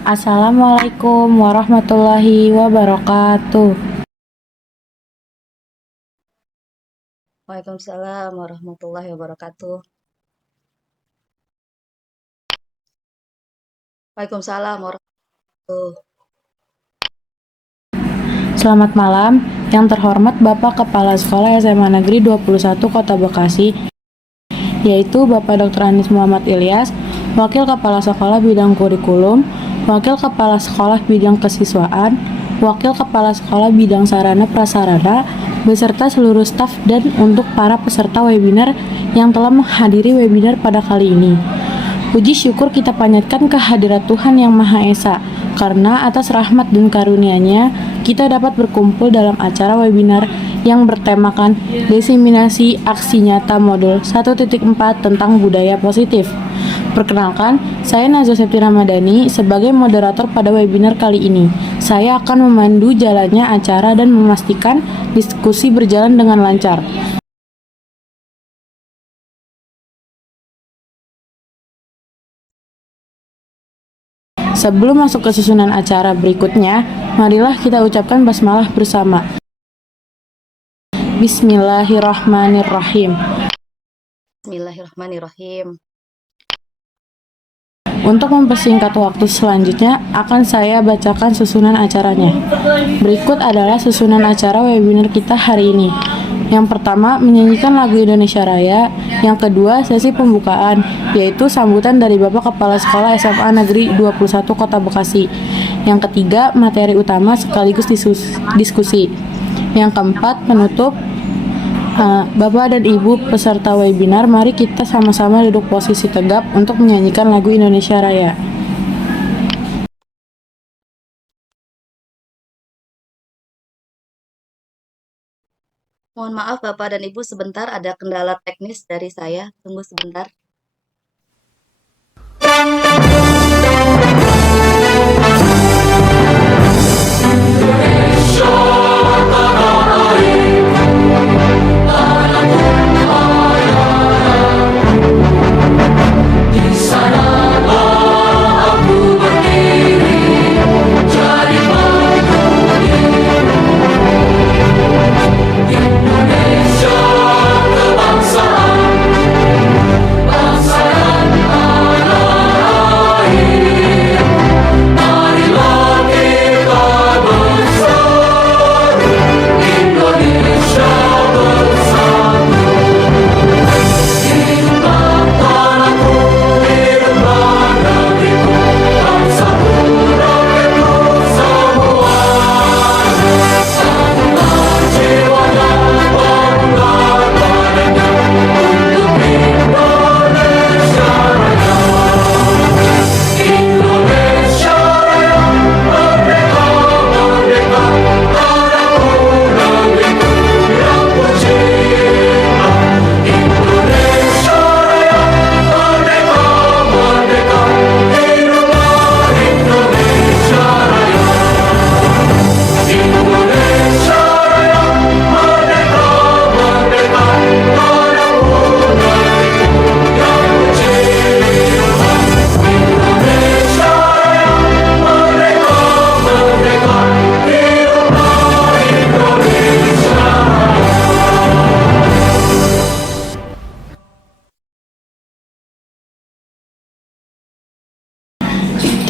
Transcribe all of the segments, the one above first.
Assalamualaikum warahmatullahi wabarakatuh. Waalaikumsalam warahmatullahi wabarakatuh. Waalaikumsalam warahmatullahi wabarakatuh. Selamat malam, yang terhormat Bapak Kepala Sekolah SMA Negeri 21 Kota Bekasi, yaitu Bapak Dr. Anis Muhammad Ilyas, Wakil Kepala Sekolah Bidang Kurikulum, Wakil Kepala Sekolah Bidang Kesiswaan, Wakil Kepala Sekolah Bidang Sarana Prasarana, beserta seluruh staf dan untuk para peserta webinar yang telah menghadiri webinar pada kali ini. Puji syukur kita panjatkan kehadirat Tuhan Yang Maha Esa, karena atas rahmat dan karunia-Nya, kita dapat berkumpul dalam acara webinar yang bertemakan Diseminasi Aksi Nyata Modul 1.4 tentang Budaya Positif. Perkenalkan, saya Najwa Septi Ramadhani sebagai moderator pada webinar kali ini. Saya akan memandu jalannya acara dan memastikan diskusi berjalan dengan lancar. Sebelum masuk ke susunan acara berikutnya, marilah kita ucapkan basmalah bersama. Bismillahirrahmanirrahim. Bismillahirrahmanirrahim. Untuk mempersingkat waktu selanjutnya, akan saya bacakan susunan acaranya. Berikut adalah susunan acara webinar kita hari ini. Yang pertama, menyanyikan lagu Indonesia Raya. Yang kedua, sesi pembukaan, yaitu sambutan dari Bapak Kepala Sekolah SMA Negeri 21 Kota Bekasi. Yang ketiga, materi utama sekaligus diskusi. Yang keempat, penutup. Bapak dan Ibu peserta webinar, mari kita sama-sama duduk posisi tegap untuk menyanyikan lagu Indonesia Raya. Mohon maaf Bapak dan Ibu, sebentar ada kendala teknis dari saya. Tunggu sebentar.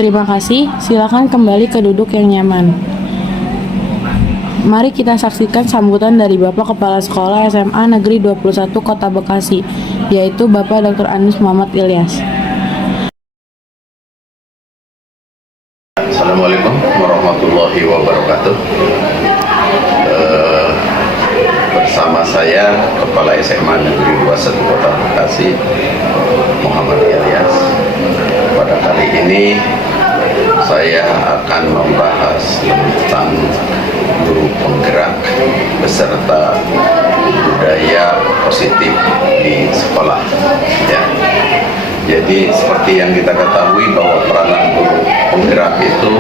Terima kasih, silakan kembali ke duduk yang nyaman. Mari kita saksikan sambutan dari Bapak Kepala Sekolah SMA Negeri 21 Kota Bekasi, yaitu Bapak Dr. Anis Muhammad Ilyas. Assalamualaikum warahmatullahi wabarakatuh. Bersama saya Kepala SMA Negeri 21 Kota Bekasi, Muhammad Ilyas. Pada kali ini saya akan membahas tentang guru penggerak beserta budaya positif di sekolah. Ya. Jadi seperti yang kita ketahui bahwa peranan guru penggerak itu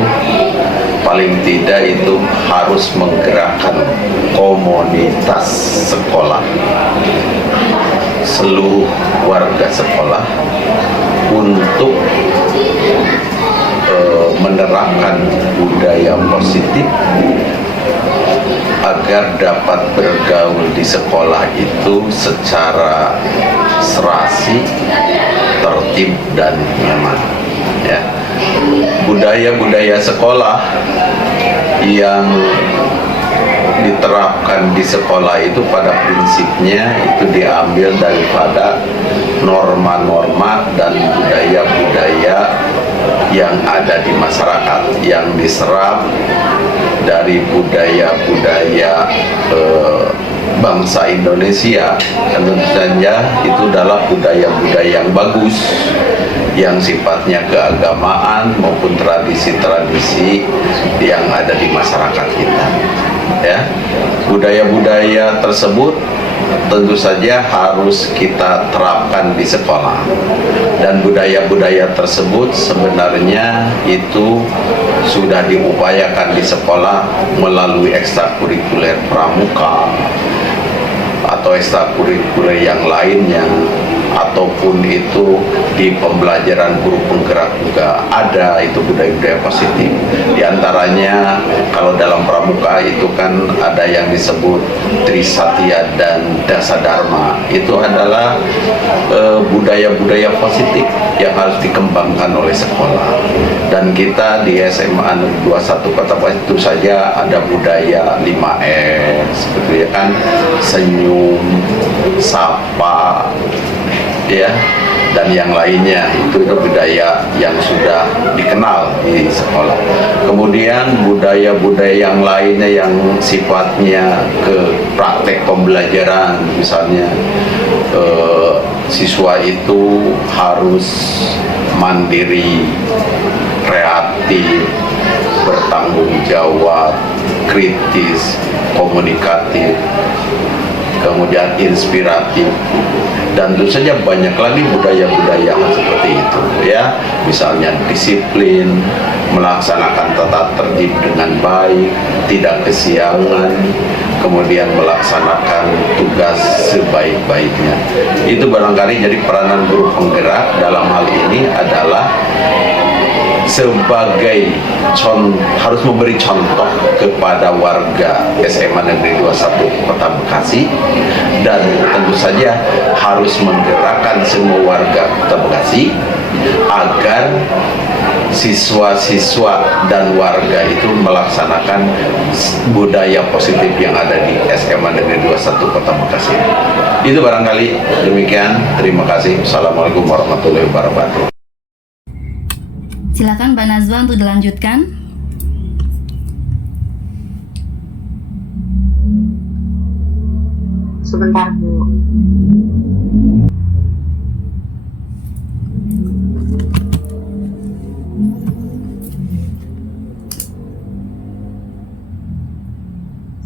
paling tidak itu harus menggerakkan komunitas sekolah, seluruh warga sekolah untuk menerapkan budaya positif agar dapat bergaul di sekolah itu secara serasi, tertib dan nyaman. Ya. Budaya-budaya sekolah yang diterapkan di sekolah itu pada prinsipnya itu diambil daripada norma-norma dan budaya-budaya yang ada di masyarakat, yang diserap dari budaya-budaya bangsa Indonesia. Tentu saja itu adalah budaya-budaya yang bagus, yang sifatnya keagamaan maupun tradisi-tradisi yang ada di masyarakat kita. Ya, budaya-budaya tersebut tentu saja harus kita terapkan di sekolah, dan budaya-budaya tersebut sebenarnya itu sudah diupayakan di sekolah melalui ekstrakurikuler pramuka atau ekstrakurikuler yang lainnya, ataupun itu di pembelajaran guru penggerak juga ada itu budaya-budaya positif. Di antaranya kalau dalam pramuka itu kan ada yang disebut Trisatya dan Dasadharma. Itu adalah budaya-budaya positif yang harus dikembangkan oleh sekolah. Dan kita di SMA Negeri 21 Kota Bekasi itu saja ada budaya 5S, seperti kan, senyum, sapa, ya, dan yang lainnya. Itu budaya yang sudah dikenal di sekolah. Kemudian budaya-budaya yang lainnya yang sifatnya ke praktek pembelajaran, misalnya siswa itu harus mandiri, kreatif, bertanggung jawab, kritis, komunikatif, kemudian inspiratif, dan tentu saja banyak lagi budaya-budaya seperti itu, ya. Misalnya disiplin, melaksanakan tata tertib dengan baik, tidak kesiangan, kemudian melaksanakan tugas sebaik-baiknya. Itu barangkali jadi peranan guru penggerak dalam hal ini adalah sebagai harus memberi contoh kepada warga SMA Negeri 21 Kota Bekasi, dan tentu saja harus menggerakkan semua warga Kota Bekasi agar siswa-siswa dan warga itu melaksanakan budaya positif yang ada di SMA Negeri 21 Kota Bekasi. Itu barangkali demikian. Terima kasih. Assalamualaikum warahmatullahi wabarakatuh. Silakan Mbak Nazwa untuk dilanjutkan. Sebentar, Bu.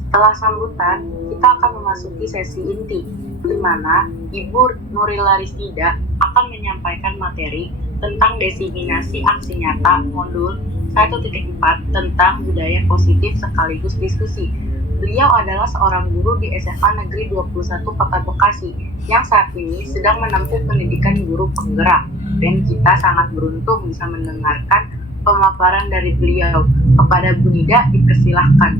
Setelah sambutan, kita akan memasuki sesi inti, di mana Ibu Nurila Rizkida akan menyampaikan materi tentang diseminasi aksi nyata modul 1.4 tentang budaya positif sekaligus diskusi. Beliau adalah seorang guru di SMA Negeri 21 Kota Bekasi yang saat ini sedang menempuh pendidikan guru penggerak, dan kita sangat beruntung bisa mendengarkan pemaparan dari beliau. Kepada Bu Nida dipersilahkan.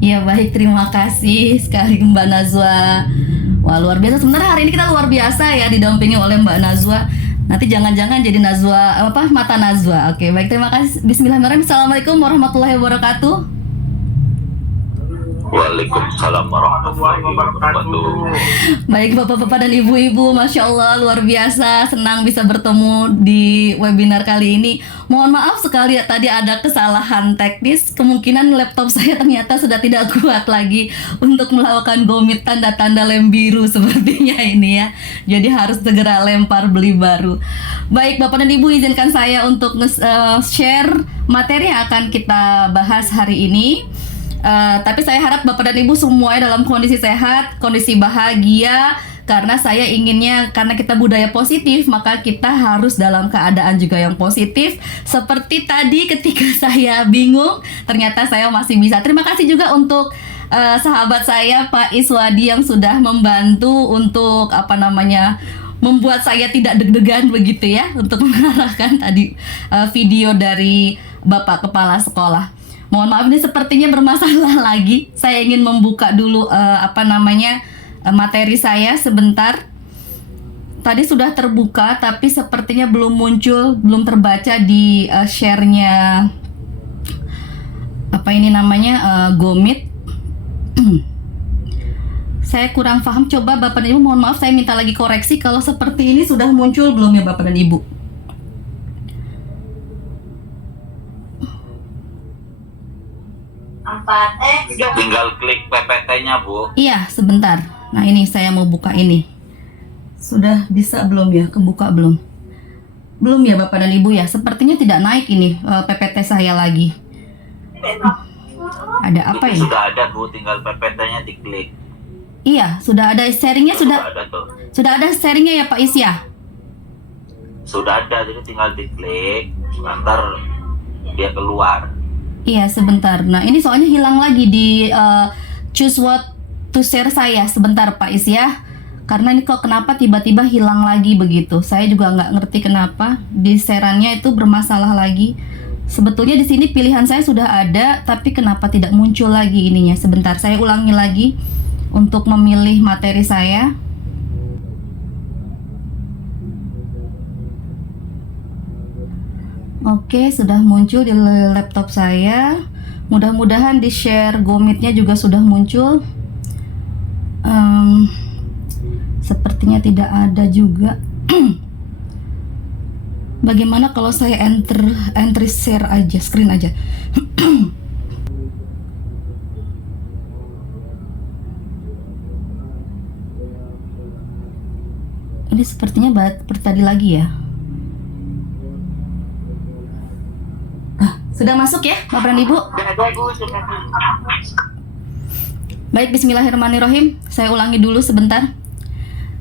Ya baik, terima kasih sekali Mbak Nazwa. Wah, luar biasa. Sebenarnya hari ini kita luar biasa ya, didampingi oleh Mbak Nazwa. Nanti jangan-jangan jadi Nazwa mata Nazwa. Oke, baik, terima kasih. Bismillahirrahmanirrahim. Assalamualaikum warahmatullahi wabarakatuh. Waalaikumsalam warahmatullahi wabarakatuh. Baik Bapak-bapak dan Ibu-ibu, Masya Allah luar biasa, senang bisa bertemu di webinar kali ini. Mohon maaf sekali ya, tadi ada kesalahan teknis. Kemungkinan laptop saya ternyata sudah tidak kuat lagi untuk melakukan gomit tanda-tanda lem biru sepertinya ini ya. Jadi harus segera lempar beli baru. Baik Bapak dan Ibu, izinkan saya untuk share materi yang akan kita bahas hari ini. Tapi saya harap Bapak dan Ibu semuanya dalam kondisi sehat, kondisi bahagia, karena saya inginnya, karena kita budaya positif, maka kita harus dalam keadaan juga yang positif. Seperti tadi ketika saya bingung, ternyata saya masih bisa. Terima kasih juga untuk sahabat saya Pak Iswadi yang sudah membantu untuk membuat saya tidak deg-degan begitu ya untuk mengarahkan tadi video dari Bapak Kepala Sekolah. Mohon maaf, ini sepertinya bermasalah lagi. Saya ingin membuka dulu materi saya sebentar. Tadi sudah terbuka tapi sepertinya belum muncul, belum terbaca di share-nya Gomit. Saya kurang paham. Coba Bapak dan Ibu, mohon maaf, saya minta lagi koreksi kalau seperti ini sudah muncul belum ya Bapak dan Ibu? Tinggal klik PPT-nya, Bu. Iya, sebentar. Nah, ini saya mau buka ini. Sudah bisa belum ya? Kebuka belum? Belum ya Bapak dan Ibu ya? Sepertinya tidak naik ini PPT saya lagi. Ada apa Itu ya? sudah ada, Bu, tinggal PPT-nya diklik. Iya, sudah ada sharingnya, sudah ada tuh. sudah ada sharingnya ya Pak Isya? Sudah ada, jadi tinggal diklik, sebentar dia keluar. Iya, sebentar. Nah, ini soalnya hilang lagi di choose what to share saya. Sebentar Pak Isya. Karena ini kok kenapa tiba-tiba hilang lagi begitu. Saya juga nggak ngerti kenapa di share-annya itu bermasalah lagi. Sebetulnya di sini pilihan saya sudah ada, tapi kenapa tidak muncul lagi ininya? Sebentar, saya ulangi lagi untuk memilih materi saya. Oke, sudah muncul di laptop saya. Mudah-mudahan di share Gomitnya juga sudah muncul. Sepertinya tidak ada juga. Bagaimana kalau saya enter share aja, screen aja? Ini sepertinya seperti tadi lagi ya. Sudah masuk ya, Bapak dan Ibu? Baik, bismillahirrahmanirrahim. Saya ulangi dulu sebentar.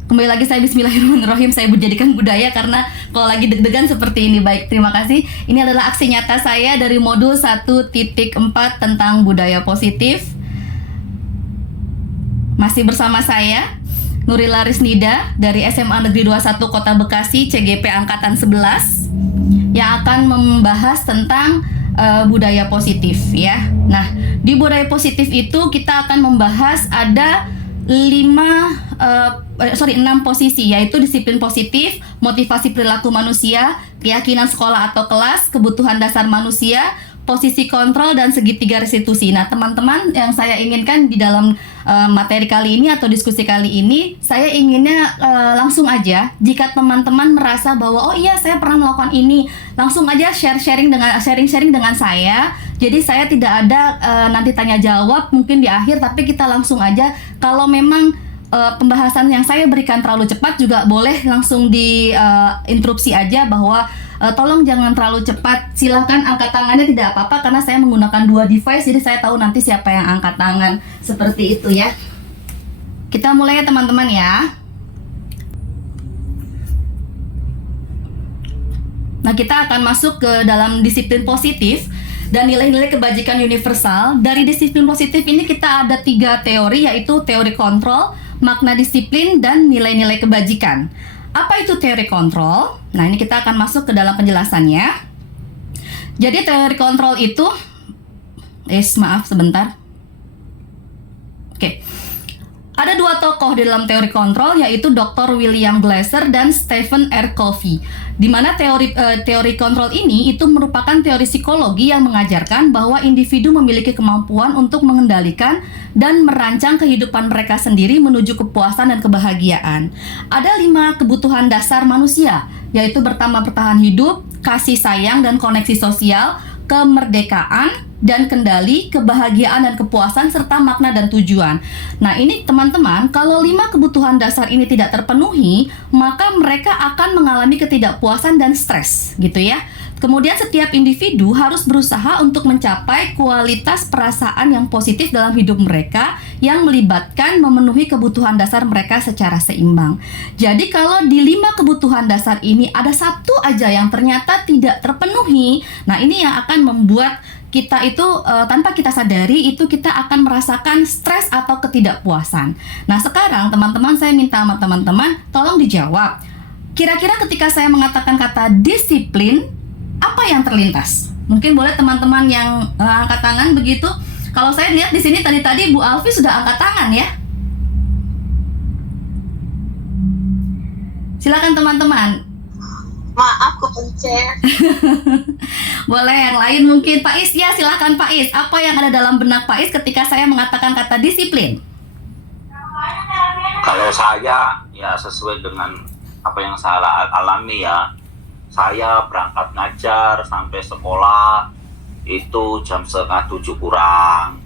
Kembali lagi saya bismillahirrahmanirrahim. Saya jadikan budaya karena kalau lagi deg-degan seperti ini. Baik, terima kasih. Ini adalah aksi nyata saya dari modul 1.4 tentang budaya positif. Masih bersama saya Nurila Risnida dari SMA Negeri 21 Kota Bekasi, CGP Angkatan 11, yang akan membahas tentang budaya positif ya. Nah, di budaya positif itu kita akan membahas ada 6 posisi, yaitu disiplin positif, motivasi perilaku manusia, keyakinan sekolah atau kelas, kebutuhan dasar manusia, posisi kontrol, dan segitiga restitusi. Nah, teman-teman, yang saya inginkan di dalam materi kali ini atau diskusi kali ini, saya inginnya langsung aja, jika teman-teman merasa bahwa oh iya saya pernah melakukan ini, langsung aja sharing dengan saya. Jadi saya tidak ada nanti tanya jawab mungkin di akhir, tapi kita langsung aja. Kalau memang pembahasan yang saya berikan terlalu cepat juga boleh langsung diinterupsi aja bahwa tolong jangan terlalu cepat. Silahkan angkat tangannya, tidak apa-apa karena saya menggunakan 2 device, jadi saya tahu nanti siapa yang angkat tangan. Seperti itu ya. Kita mulai ya teman-teman ya. Nah, kita akan masuk ke dalam disiplin positif dan nilai-nilai kebajikan universal. Dari disiplin positif ini kita ada 3 teori, yaitu teori kontrol, makna disiplin, dan nilai-nilai kebajikan. Apa itu teori kontrol? Nah, ini kita akan masuk ke dalam penjelasannya. Jadi teori kontrol itu maaf sebentar. Oke. Ada 2 tokoh di dalam teori kontrol, yaitu Dr. William Glasser dan Stephen R. Covey. Di mana teori kontrol ini itu merupakan teori psikologi yang mengajarkan bahwa individu memiliki kemampuan untuk mengendalikan dan merancang kehidupan mereka sendiri menuju kepuasan dan kebahagiaan. Ada 5 kebutuhan dasar manusia, yaitu bertahan hidup, kasih sayang dan koneksi sosial, kemerdekaan dan kendali, kebahagiaan dan kepuasan, serta makna dan tujuan. Nah, ini teman-teman, kalau 5 kebutuhan dasar ini tidak terpenuhi, maka mereka akan mengalami ketidakpuasan dan stres, gitu ya. Kemudian setiap individu harus berusaha untuk mencapai kualitas perasaan yang positif dalam hidup mereka yang melibatkan memenuhi kebutuhan dasar mereka secara seimbang. Jadi kalau di 5 kebutuhan dasar ini ada 1 aja yang ternyata tidak terpenuhi, nah ini yang akan membuat kita itu tanpa kita sadari itu kita akan merasakan stres atau ketidakpuasan. Nah, sekarang teman-teman, saya minta sama teman-teman tolong dijawab. kira-kira ketika saya mengatakan kata disiplin, apa yang terlintas? Mungkin boleh teman-teman yang angkat tangan begitu. Kalau saya lihat di sini tadi Bu Alfi sudah angkat tangan ya. Silakan teman-teman. Maaf kepencet. Boleh yang lain mungkin. Pak Is, ya silakan Pak Is. Apa yang ada dalam benak Pak Is ketika saya mengatakan kata disiplin? Kalau saya ya sesuai dengan apa yang saya alami ya. Saya berangkat ngajar sampai sekolah itu jam 6:30 kurang.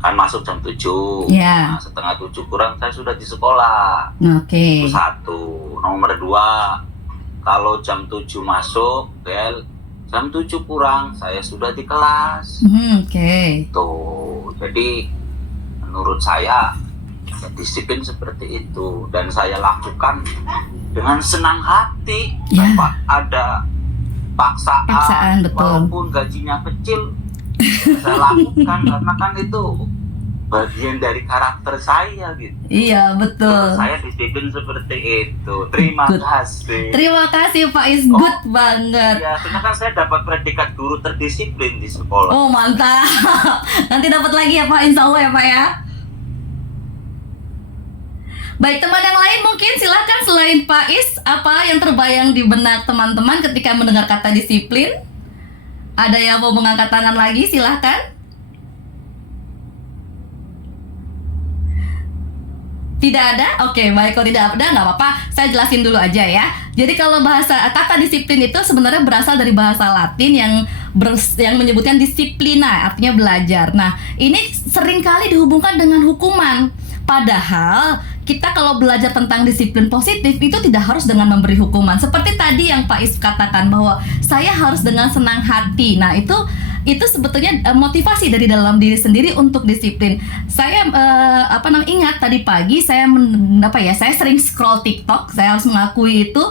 Kan masuk jam 7. Ya. Nah, 6:30 kurang saya sudah di sekolah. Oke. Itu satu. Nomor 2, kalau jam 7 masuk, jam 7 kurang saya sudah di kelas. Oke. Tuh, jadi menurut saya ya, disiplin seperti itu dan saya lakukan dengan senang hati Ya. tanpa ada Paksaan, betul. walaupun gajinya kecil saya lakukan karena kan itu bagian dari karakter saya gitu. Iya, betul. Saya disiplin seperti itu. Terima Good. kasih. Terima kasih Pak Is, Oh. good banget. Ya, karena kan saya dapat predikat guru terdisiplin di sekolah. Oh, mantap. Nanti dapat lagi ya Pak, insya Allah ya Pak ya. Baik, teman yang lain mungkin silakan selain Pak Is, apa yang terbayang di benak teman-teman ketika mendengar kata disiplin? Ada yang mau mengangkat tangan lagi? Silahkan. Tidak ada? Oke, baik, kalau tidak ada nggak apa-apa. Saya jelasin dulu aja ya. Jadi kalau kata disiplin itu sebenarnya berasal dari bahasa Latin yang menyebutkan disiplina, artinya belajar. Nah, ini seringkali dihubungkan dengan hukuman. Padahal kita kalau belajar tentang disiplin positif itu tidak harus dengan memberi hukuman. Seperti tadi yang Pak Is katakan bahwa saya harus dengan senang hati. Nah, itu sebetulnya motivasi dari dalam diri sendiri untuk disiplin. Saya ingat tadi pagi saya saya sering scroll TikTok. Saya harus mengakui itu.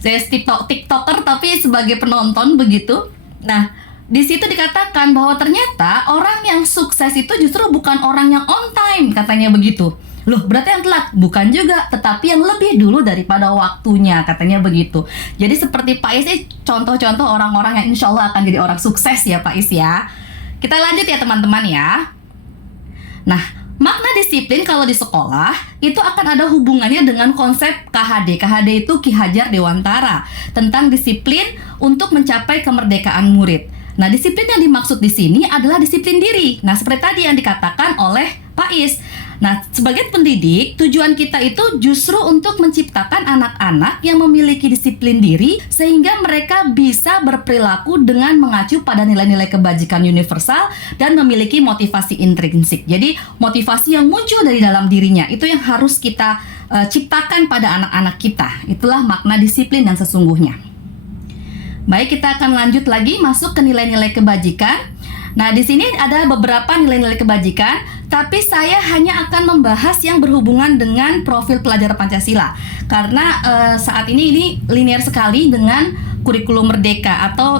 Saya TikToker tapi sebagai penonton begitu. Nah, di situ dikatakan bahwa ternyata orang yang sukses itu justru bukan orang yang on time, katanya begitu. Loh, berarti yang telat? Bukan juga, tetapi yang lebih dulu daripada waktunya, katanya begitu. Jadi seperti Pak Is, contoh-contoh orang-orang yang insya Allah akan jadi orang sukses ya Pak Is ya. Kita lanjut ya teman-teman ya. Nah, makna disiplin kalau di sekolah itu akan ada hubungannya dengan konsep KHD. KHD itu Ki Hajar Dewantara, tentang disiplin untuk mencapai kemerdekaan murid. Nah, disiplin yang dimaksud di sini adalah disiplin diri. Nah, seperti tadi yang dikatakan oleh Pak Is. Nah, sebagai pendidik, tujuan kita itu justru untuk menciptakan anak-anak yang memiliki disiplin diri sehingga mereka bisa berperilaku dengan mengacu pada nilai-nilai kebajikan universal dan memiliki motivasi intrinsik. Jadi, motivasi yang muncul dari dalam dirinya itu yang harus kita ciptakan pada anak-anak kita. Itulah makna disiplin yang sesungguhnya. Baik, kita akan lanjut lagi masuk ke nilai-nilai kebajikan. Nah, di sini ada beberapa nilai-nilai kebajikan, tapi saya hanya akan membahas yang berhubungan dengan profil pelajar Pancasila. Karena saat ini linear sekali dengan kurikulum merdeka atau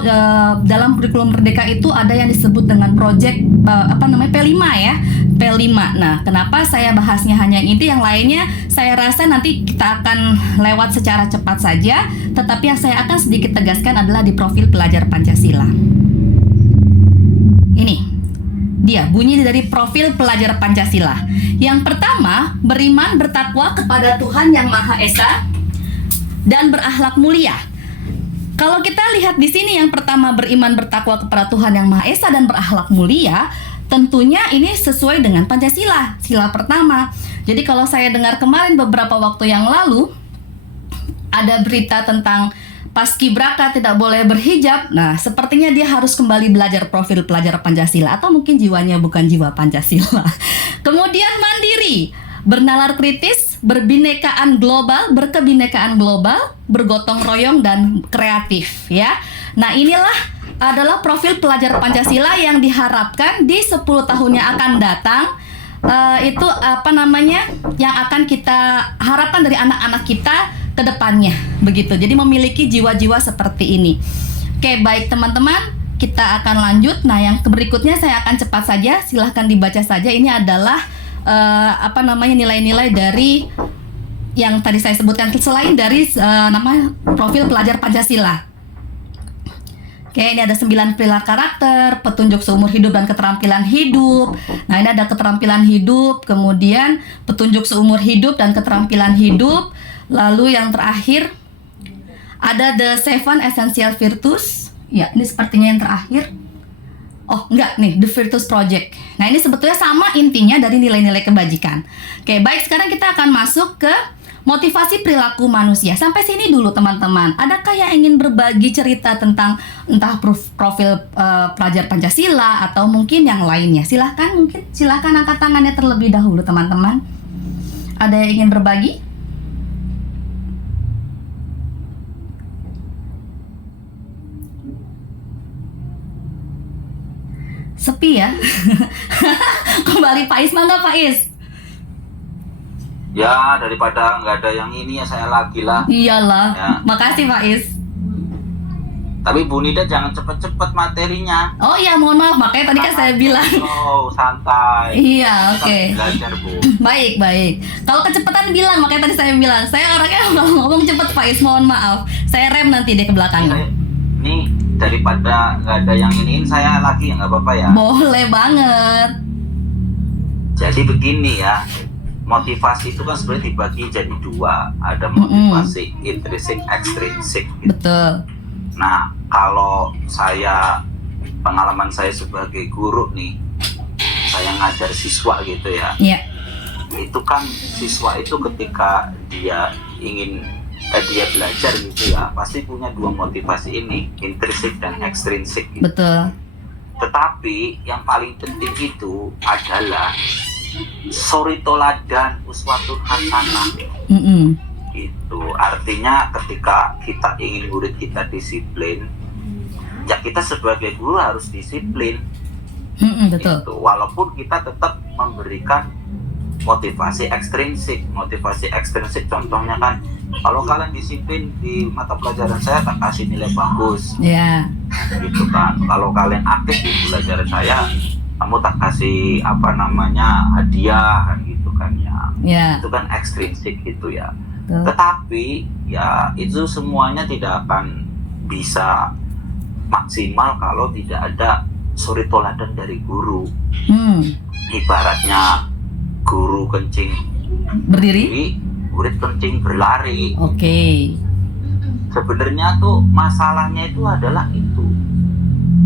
dalam kurikulum merdeka itu ada yang disebut dengan project P5 ya. P5. Nah, kenapa saya bahasnya hanya ini, yang lainnya saya rasa nanti kita akan lewat secara cepat saja, tetapi yang saya akan sedikit tegaskan adalah di profil pelajar Pancasila. Ini dia bunyi dari profil pelajar Pancasila. Yang pertama, beriman bertakwa kepada Tuhan Yang Maha Esa dan berakhlak mulia. Kalau kita lihat di sini yang pertama, beriman bertakwa kepada Tuhan Yang Maha Esa dan berakhlak mulia, tentunya ini sesuai dengan Pancasila, sila pertama. Jadi kalau saya dengar kemarin beberapa waktu yang lalu ada berita tentang paskibraka tidak boleh berhijab. Nah, sepertinya dia harus kembali belajar profil pelajar Pancasila, atau mungkin jiwanya bukan jiwa Pancasila. Kemudian mandiri, bernalar kritis, berbinekaan global, berkebinekaan global, bergotong royong dan kreatif ya. Nah, inilah adalah profil pelajar Pancasila yang diharapkan di 10 tahun yang akan datang. Itu yang akan kita harapkan dari anak-anak kita ke depannya begitu. Jadi memiliki jiwa-jiwa seperti ini. Oke, baik teman-teman, kita akan lanjut. Nah, yang berikutnya saya akan cepat saja, silahkan dibaca saja. Ini adalah nilai-nilai dari yang tadi saya sebutkan selain dari nama profil pelajar Pancasila. Oke, ini ada 9 pilar karakter, petunjuk seumur hidup dan keterampilan hidup. Nah, ini ada keterampilan hidup, kemudian petunjuk seumur hidup dan keterampilan hidup. Lalu yang terakhir ada the 7 essential virtues. Ya, ini sepertinya yang terakhir. Oh, enggak nih, The Virtues Project. Nah, ini sebetulnya sama intinya dari nilai-nilai kebajikan. Oke, baik, sekarang kita akan masuk ke motivasi perilaku manusia. Sampai sini dulu teman-teman. Adakah yang ingin berbagi cerita tentang entah profil pelajar Pancasila atau mungkin yang lainnya? Silahkan angkat tangannya terlebih dahulu teman-teman. Ada yang ingin berbagi? Sepi ya. Kembali Faiz, mangga Faiz. Ya, daripada nggak ada yang ini ya saya lagi lah. Iyalah, Ya. makasih Faiz. Tapi Bu Nida jangan cepet-cepet materinya. Oh iya, mohon maaf, makanya tadi kan saya bilang. Oh, santai. Iya, oke. Sambil belajar, Bu. Baik. Kalau kecepatan bilang, makanya tadi saya bilang. Saya orangnya kalau ngomong cepet Faiz, mohon maaf. Saya rem nanti deh ke belakangnya. Nih, daripada nggak ada yang iniin, saya lagi ya nggak apa-apa ya. Boleh banget. Jadi begini ya, motivasi itu kan sebenarnya dibagi jadi dua. Ada motivasi intrinsic, extrinsic. Gitu. Betul. Nah, kalau pengalaman saya sebagai guru nih, saya ngajar siswa gitu ya. Iya. Itu kan siswa itu ketika dia ingin dia belajar gitu ya, pasti punya dua motivasi ini, intrinsik dan ekstrinsik gitu. Betul. Tetapi yang paling penting itu adalah suri toladan uswatun hasanah. Itu artinya ketika kita ingin murid kita disiplin, ya kita sebagai guru harus disiplin. Betul. Gitu. Walaupun kita tetap memberikan motivasi ekstrinsik. Motivasi ekstrinsik contohnya kan, kalau kalian disiplin di mata pelajaran saya tak kasih nilai bagus. Ya. Gitu kan. Kalau kalian aktif di pelajaran saya, kamu tak kasih hadiah kan gitu kan ya. Ya. Itu kan ekstrinsik gitu ya. Betul. Tetapi ya itu semuanya tidak akan bisa maksimal kalau tidak ada suri toladan dari guru. Ibaratnya guru kencing Berdiri. murid kencing berlari. Oke. Sebenarnya tuh masalahnya itu adalah itu.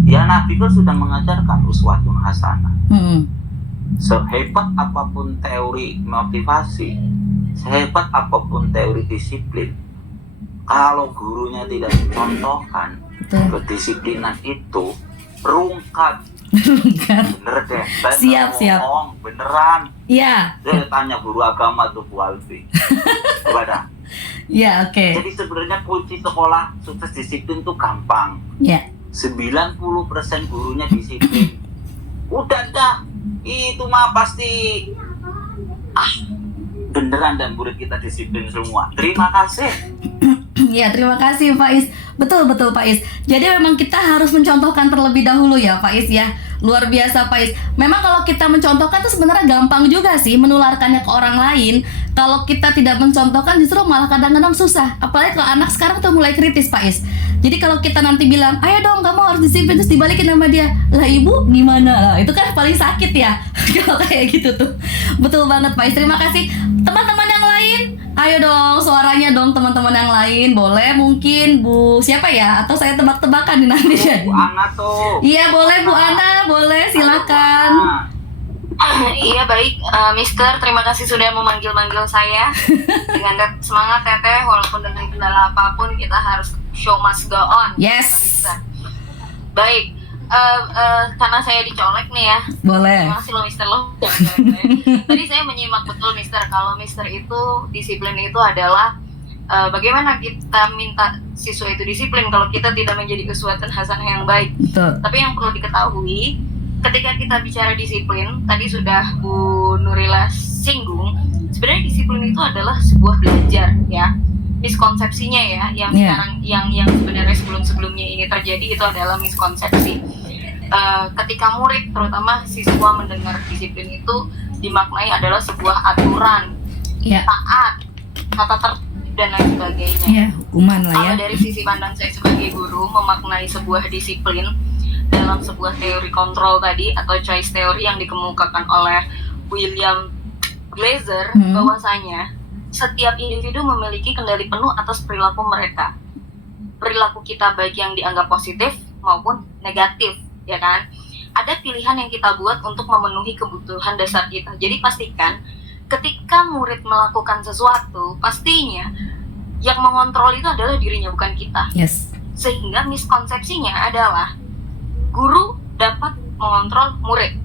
Ya Nabi kan sudah mengajarkan uswatun hasanah. Sehebat apapun teori motivasi, sehebat apapun teori disiplin, kalau gurunya tidak mencontohkan kedisiplinan itu, rungkat. Bener deh, saya Siap. ngomong beneran. Iya. Saya tanya guru agama tuh Bu Alfi. Coba. Iya, oke. Jadi sebenarnya kunci sekolah sukses disiplin tuh gampang. Iya. 90% gurunya disiplin. Udah dah, itu mah pasti beneran dan murid kita disiplin semua. Terima kasih. Ya, terima kasih Faiz. Betul Faiz. Jadi memang kita harus mencontohkan terlebih dahulu ya Faiz ya. Luar biasa Faiz. Memang kalau kita mencontohkan itu sebenarnya gampang juga sih menularkannya ke orang lain. Kalau kita tidak mencontohkan justru malah kadang-kadang susah. Apalagi kalau anak sekarang tuh mulai kritis Faiz. Jadi kalau kita nanti bilang, ayo dong kamu harus disiplin, terus dibalikin sama dia, lah ibu gimana lah, itu kan paling sakit ya. Kalau kayak gitu tuh. Betul banget Faiz. Terima kasih. Teman-teman yang lain, ayo dong suaranya dong teman-teman yang lain. Boleh mungkin Bu siapa ya? Atau saya tebak-tebakan nih nanti ya. Bu Ana tuh. Iya boleh Bu Ana, boleh silakan. Iya baik, Mister. Terima kasih sudah memanggil-manggil saya. Dengan semangat Teteh, walaupun dengan kendala apapun kita harus show must go on. Yes. Baik, karena saya dicolek nih ya. Boleh. Terima kasih lo Mister lo. Tadi saya menyimak betul Mister, kalau Mister itu disiplin itu adalah bagaimana kita minta siswa itu disiplin kalau kita tidak menjadi uswatun hasanah yang baik. Betul. Tapi yang perlu diketahui, ketika kita bicara disiplin, tadi sudah Bu Nurila singgung, sebenarnya disiplin itu adalah sebuah belajar ya. Miskonsepsinya ya, yang sekarang yang sebenarnya sebelum-sebelumnya ini terjadi itu adalah miskonsepsi. Ketika murid, terutama siswa mendengar disiplin itu dimaknai adalah sebuah aturan, taat, tata tertib dan lain sebagainya. Ya, hukuman lah ya. Kalau dari sisi pandang saya sebagai guru memaknai sebuah disiplin dalam sebuah teori kontrol tadi atau choice theory yang dikemukakan oleh William Glazer, bahwasanya setiap individu memiliki kendali penuh atas perilaku mereka. Perilaku kita baik yang dianggap positif maupun negatif, ya kan? Ada pilihan yang kita buat untuk memenuhi kebutuhan dasar kita. Jadi pastikan ketika murid melakukan sesuatu, pastinya yang mengontrol itu adalah dirinya, bukan kita. Yes. Sehingga miskonsepsinya adalah guru dapat mengontrol murid.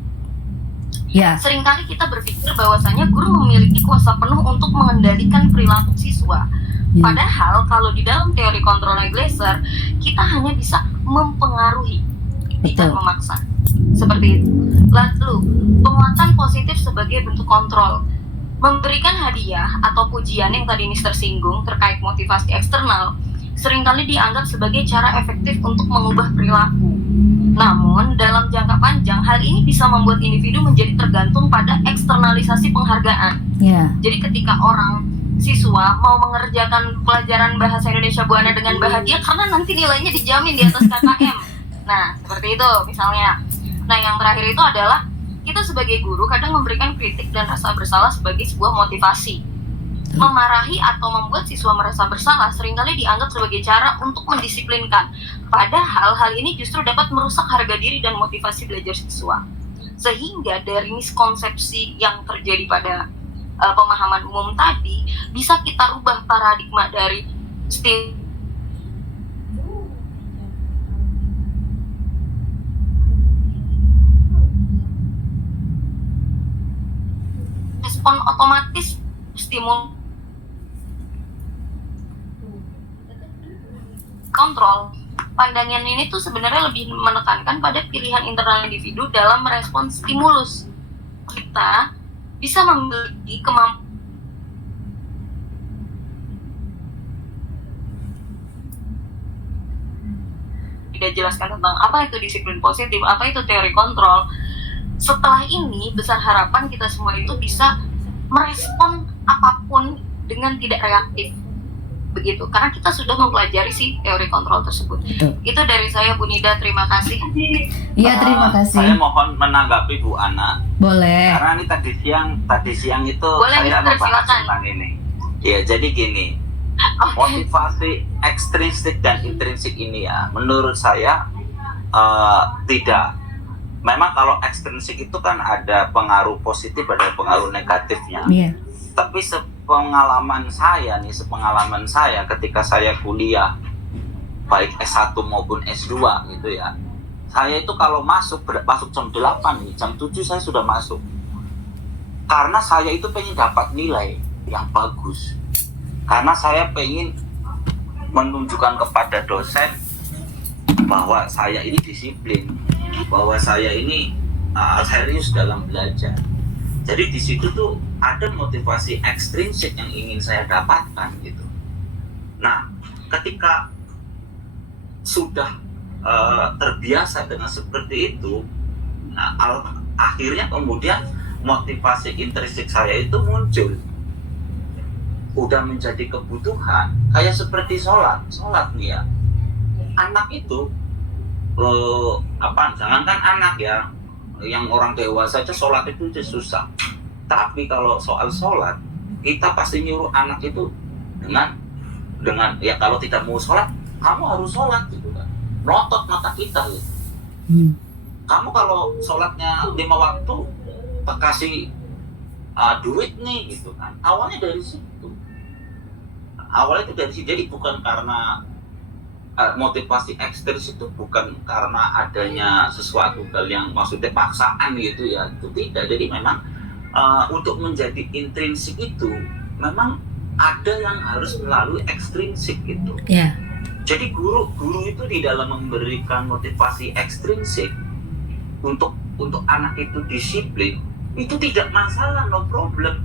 Ya. Seringkali kita berpikir bahwasanya guru memiliki kuasa penuh untuk mengendalikan perilaku siswa. Padahal kalau di dalam teori kontrolnya Glaser, kita hanya bisa mempengaruhi, tidak memaksa. Seperti itu. Lalu, penguatan positif sebagai bentuk kontrol. Memberikan hadiah atau pujian yang tadi Mister singgung terkait motivasi eksternal seringkali dianggap sebagai cara efektif untuk mengubah perilaku. Namun, dalam jangka panjang, hal ini bisa membuat individu menjadi tergantung pada eksternalisasi penghargaan. Ya. Jadi ketika siswa mau mengerjakan pelajaran bahasa Indonesia Buana dengan bahagia karena nanti nilainya dijamin di atas KKM. Nah, seperti itu misalnya. Nah, yang terakhir itu adalah kita sebagai guru kadang memberikan kritik dan rasa bersalah sebagai sebuah motivasi. Memarahi atau membuat siswa merasa bersalah seringkali dianggap sebagai cara untuk mendisiplinkan. Padahal hal ini justru dapat merusak harga diri dan motivasi belajar siswa. Sehingga dari miskonsepsi yang terjadi pada pemahaman umum tadi, bisa kita rubah paradigma dari respon otomatis stimulus kontrol. Pandangan ini tuh sebenarnya lebih menekankan pada pilihan internal individu dalam merespon stimulus. Kita bisa memiliki kemampuan tidak jelaskan tentang apa itu disiplin positif, apa itu teori kontrol. Setelah ini, besar harapan kita semua itu bisa merespon apapun dengan tidak reaktif. Begitu, karena kita sudah mempelajari si teori kontrol tersebut. Itu dari saya, Bu Nida, terima kasih. Iya, terima kasih. Saya mohon menanggapi Bu Ana. Boleh. Karena ini tadi siang itu Boleh, saya Mister, membahas silakan. tentang ini. Ya, jadi gini. Motivasi ekstrinsik dan intrinsik ini ya, menurut saya tidak. Memang kalau ekstrinsik itu kan ada pengaruh positif, ada pengaruh negatifnya. Iya. Tapi sepengalaman saya ketika saya kuliah, baik S1 maupun S2 gitu ya, saya itu kalau masuk jam 8 nih, jam 7 saya sudah masuk. Karena saya itu pengen dapat nilai yang bagus. Karena saya pengen menunjukkan kepada dosen bahwa saya ini disiplin, bahwa saya ini serius dalam belajar. Jadi di situ tuh ada motivasi ekstrinsik yang ingin saya dapatkan gitu. Nah, ketika sudah terbiasa dengan seperti itu, nah, akhirnya kemudian motivasi intrinsik saya itu muncul. Udah menjadi kebutuhan, kayak seperti sholat nih ya. Anak itu jangankan anak ya, yang orang dewasa aja sholat itu susah. Tapi kalau soal sholat, kita pasti nyuruh anak itu dengan ya kalau tidak mau sholat, kamu harus sholat gitu kan. Melotot mata kita gitu. Kamu kalau sholatnya 5 waktu, kasih duit nih gitu kan. Awalnya dari situ. Awalnya itu dari situ, jadi bukan karena motivasi ekstrinsik itu bukan karena adanya sesuatu hal yang maksudnya paksaan gitu ya, itu tidak. Jadi memang untuk menjadi intrinsik itu memang ada yang harus melalui ekstrinsik gitu. Ya. Jadi guru itu di dalam memberikan motivasi ekstrinsik untuk anak itu disiplin, itu tidak masalah, no problem.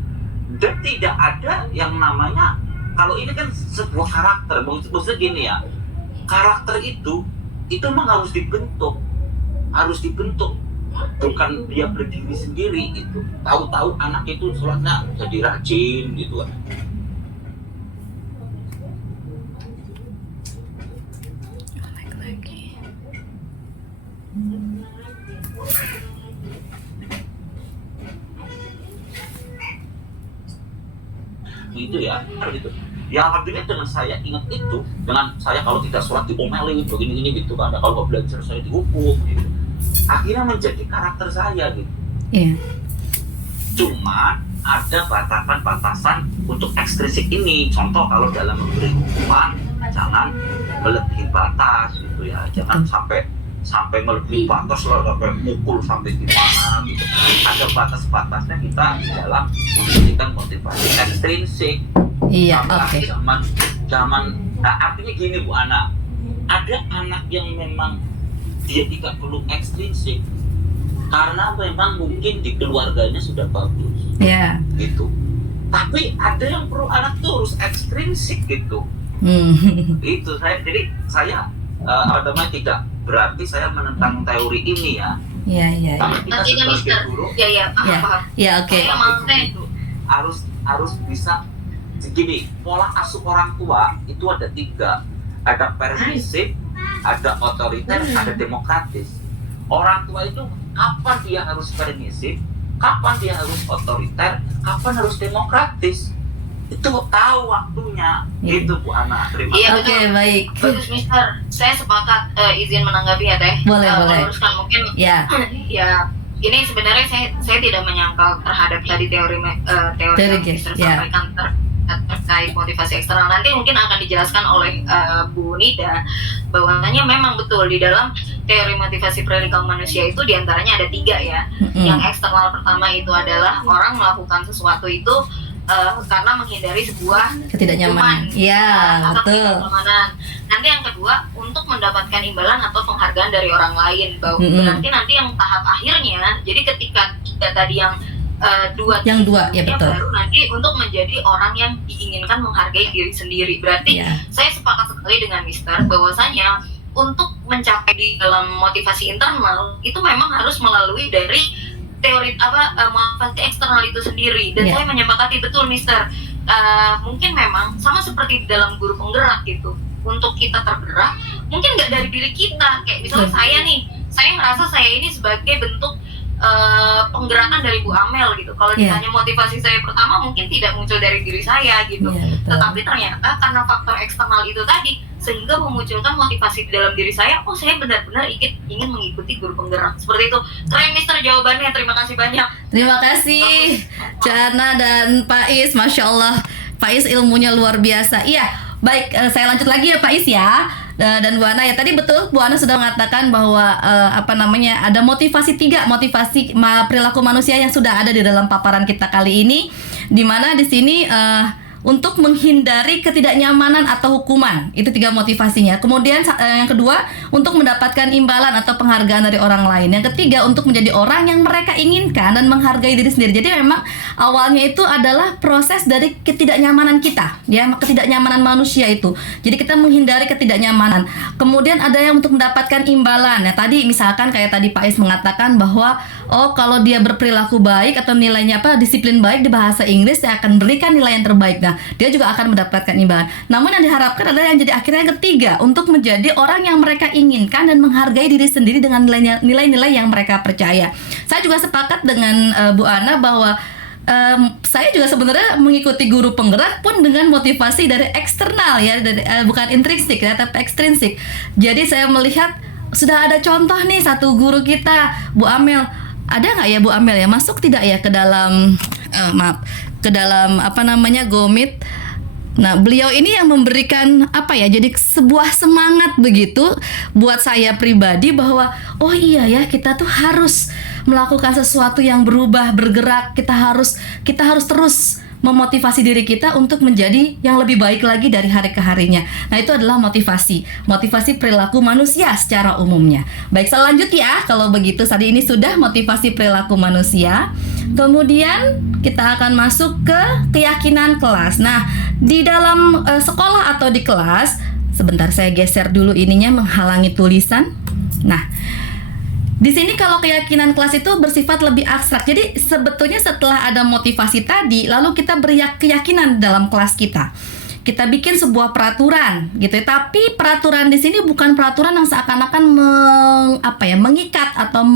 Dan tidak ada yang namanya, kalau ini kan sebuah karakter, maksudnya gini ya, karakter itu memang harus dibentuk, bukan dia berdiri sendiri itu. Tahu-tahu anak itu sholatnya jadi rajin gitu kan. Gitu ya, gitu. Ya alhamdulillah dengan saya ingat itu, dengan saya kalau tidak sholat diomelin begini gitu kan, kalau nggak belajar saya dihukum gitu. Akhirnya menjadi karakter saya gitu. Iya. Cuma ada batasan-batasan untuk ekstrinsik ini. Contoh kalau dalam memberi hukuman, jangan melebihi batas gitu ya, jangan sampai melebihi batas lah, sampai mukul sampai gimana gitu. Ada batas-batasnya kita di dalam memberikan motivasi ekstrinsik. Iya, Apalagi oke. zaman nah, artinya gini Bu Ana, ada anak yang memang dia tidak perlu ekstrinsik karena memang mungkin di keluarganya sudah bagus Iya. gitu. Tapi ada yang perlu anak tuh harus ekstrinsik gitu. Itu saya namanya tidak berarti saya menentang teori ini ya. Iya. Tapi kita Nanti kan sebagai Mister. guru Ya, paham. Ya, oke. Saya maksudnya itu harus bisa gini, pola asuh orang tua itu ada 3, ada permisif, ada otoriter, ada demokratis. Orang tua itu kapan dia harus permisif, kapan dia harus otoriter, kapan harus demokratis, itu tahu waktunya. Gitu Bu Ana, terima Iya, kasih. Oke, baik. Bagus Mister, saya sepakat. Izin menanggapi ya Teh. Boleh. Meluruskan mungkin Ya. ya ini sebenarnya saya tidak menyangkal terhadap tadi teori Teori, yang Mister ya. sampaikan terkait motivasi eksternal. Nanti mungkin akan dijelaskan oleh Bu Nida bahwasanya memang betul di dalam teori motivasi perilaku manusia itu diantaranya ada 3 ya. Yang eksternal pertama itu adalah orang melakukan sesuatu itu karena menghindari sebuah Ketidaknyamanan. hukuman, Iya, atau betul. ketidaknyamanan. Nanti yang kedua untuk mendapatkan imbalan atau penghargaan dari orang lain. Berarti nanti yang tahap akhirnya, jadi ketika kita tadi yang Yang dua, ya betul. baru nanti untuk menjadi orang yang diinginkan menghargai diri sendiri. Berarti Iya. saya sepakat sekali dengan Mister bahwasanya untuk mencapai di dalam motivasi internal itu memang harus melalui dari teori motivasi eksternal itu sendiri. Dan Iya. saya menyepakati betul Mister. Mungkin memang sama seperti di dalam guru penggerak gitu. Untuk kita tergerak mungkin nggak dari diri kita, kayak misalnya saya ngerasa saya ini sebagai bentuk penggerakan dari Bu Amel gitu. Kalau Iya. ditanya motivasi saya pertama mungkin tidak muncul dari diri saya gitu. Iya, betul. Tetapi ternyata karena faktor eksternal itu tadi sehingga memunculkan motivasi di dalam diri saya. Oh, saya benar-benar ingin mengikuti guru penggerak. Seperti itu. Keren Mister jawabannya. Terima kasih banyak. Terima kasih Jana dan Pak Is, Masya Allah, Pak Is ilmunya luar biasa. Iya, baik, saya lanjut lagi ya Pak Is ya. Dan Bu Ana ya, tadi betul Bu Ana sudah mengatakan bahwa ada motivasi 3, motivasi perilaku manusia yang sudah ada di dalam paparan kita kali ini, di mana di sini untuk menghindari ketidaknyamanan atau hukuman. Itu 3 motivasinya. Kemudian yang kedua, untuk mendapatkan imbalan atau penghargaan dari orang lain. Yang ketiga, untuk menjadi orang yang mereka inginkan dan menghargai diri sendiri. Jadi memang awalnya itu adalah proses dari ketidaknyamanan kita, ya, ketidaknyamanan manusia itu. Jadi kita menghindari ketidaknyamanan. Kemudian ada yang untuk mendapatkan imbalan. Ya, tadi misalkan kayak tadi Pak Is mengatakan bahwa kalau dia berperilaku baik atau nilainya disiplin baik di bahasa Inggris, saya akan berikan nilai yang terbaik. Nah, dia juga akan mendapatkan imbalan. Namun yang diharapkan adalah yang jadi akhirnya yang ketiga, untuk menjadi orang yang mereka inginkan dan menghargai diri sendiri dengan nilai-nilai yang mereka percaya. Saya juga sepakat dengan Bu Ana bahwa saya juga sebenarnya mengikuti guru penggerak pun dengan motivasi dari eksternal ya, bukan intrinsik ya, tapi ekstrinsik. Jadi saya melihat sudah ada contoh nih, satu guru kita, Bu Amel. Ada nggak ya Bu Amel ya, masuk tidak ya ke dalam ke dalam Gomit. Nah, beliau ini yang memberikan jadi sebuah semangat begitu buat saya pribadi bahwa oh iya ya, kita tuh harus melakukan sesuatu yang berubah, bergerak. Kita harus terus memotivasi diri kita untuk menjadi yang lebih baik lagi dari hari ke harinya. Nah, itu adalah motivasi perilaku manusia secara umumnya. Baik, selanjut ya. Kalau begitu, tadi ini sudah motivasi perilaku manusia. Kemudian kita akan masuk ke keyakinan kelas. Nah, di dalam sekolah atau di kelas, sebentar saya geser dulu ininya menghalangi tulisan. Nah, di sini kalau keyakinan kelas itu bersifat lebih abstrak. Jadi sebetulnya setelah ada motivasi tadi, lalu kita beri keyakinan dalam kelas kita. kita bikin sebuah peraturan gitu ya. Tapi peraturan di sini bukan peraturan yang seakan-akan mengikat atau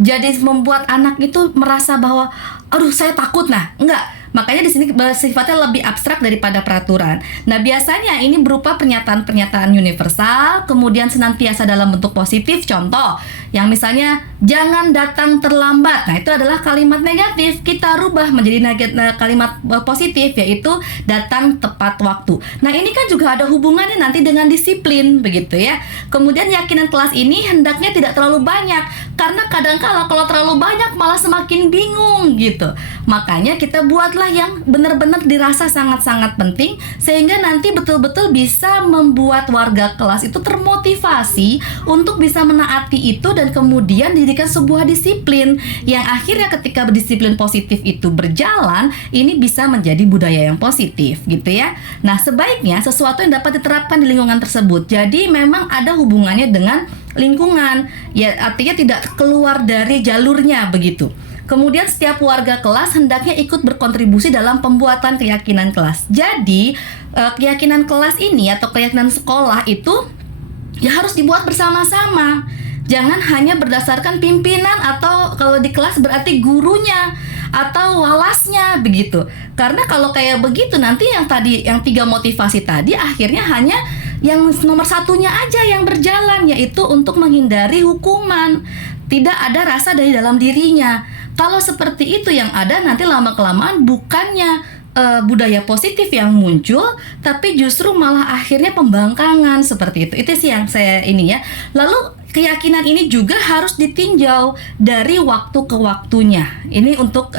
jadi membuat anak itu merasa bahwa aduh saya takut. Nah, enggak. Makanya di sini sifatnya lebih abstrak daripada peraturan. Nah, biasanya ini berupa pernyataan-pernyataan universal, kemudian senantiasa dalam bentuk positif. Contoh, yang misalnya jangan datang terlambat. Nah, itu adalah kalimat negatif. Kita rubah menjadi kalimat positif, yaitu datang tepat waktu. Nah, ini kan juga ada hubungannya nanti dengan disiplin, begitu ya. Kemudian yakinan kelas ini hendaknya tidak terlalu banyak, karena kadang-kala kalau terlalu banyak malah semakin bingung gitu. Makanya kita buatlah yang benar-benar dirasa sangat-sangat penting, sehingga nanti betul-betul bisa membuat warga kelas itu termotivasi untuk bisa menaati itu, dan kemudian didirikan sebuah disiplin yang akhirnya ketika disiplin positif itu berjalan, ini bisa menjadi budaya yang positif gitu ya. Nah, sebaiknya sesuatu yang dapat diterapkan di lingkungan tersebut. Jadi memang ada hubungannya dengan lingkungan, ya artinya tidak keluar dari jalurnya begitu. Kemudian setiap warga kelas hendaknya ikut berkontribusi dalam pembuatan keyakinan kelas. Jadi keyakinan kelas ini atau keyakinan sekolah itu ya harus dibuat bersama-sama. Jangan hanya berdasarkan pimpinan atau kalau di kelas berarti gurunya atau walasnya begitu. Karena kalau kayak begitu nanti yang 3 motivasi tadi akhirnya hanya yang nomor satunya aja yang berjalan, yaitu untuk menghindari hukuman. Tidak ada rasa dari dalam dirinya. Kalau seperti itu yang ada, nanti lama-kelamaan bukannya budaya positif yang muncul, tapi justru malah akhirnya pembangkangan seperti itu. Itu sih yang saya ini ya. Lalu keyakinan ini juga harus ditinjau dari waktu ke waktunya. Ini untuk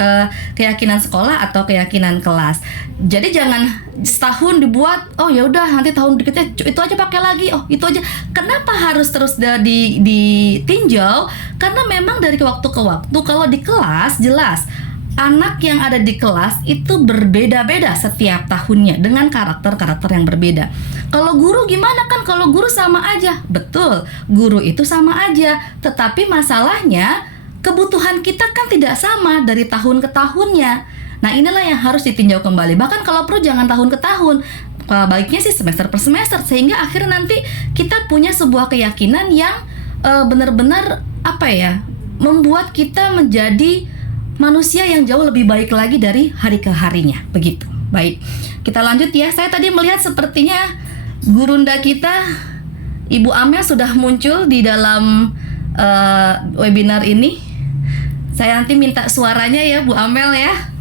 keyakinan sekolah atau keyakinan kelas. Jadi jangan setahun dibuat, oh ya udah nanti tahun berikutnya itu aja pakai lagi, oh itu aja. Kenapa harus terus ditinjau? Karena memang dari waktu ke waktu, kalau di kelas jelas anak yang ada di kelas itu berbeda-beda setiap tahunnya dengan karakter-karakter yang berbeda. Kalau guru gimana kan? Kalau guru sama aja. Betul, guru itu sama aja. Tetapi masalahnya kebutuhan kita kan tidak sama dari tahun ke tahunnya. Nah, inilah yang harus ditinjau kembali. Bahkan kalau perlu jangan tahun ke tahun, baiknya sih semester per semester, sehingga akhirnya nanti kita punya sebuah keyakinan yang benar-benar membuat kita menjadi manusia yang jauh lebih baik lagi dari hari ke harinya, begitu. Baik, kita lanjut ya. Saya tadi melihat sepertinya gurunda kita, Ibu Amel, sudah muncul di dalam webinar ini. Saya nanti minta suaranya ya, Bu Amel ya.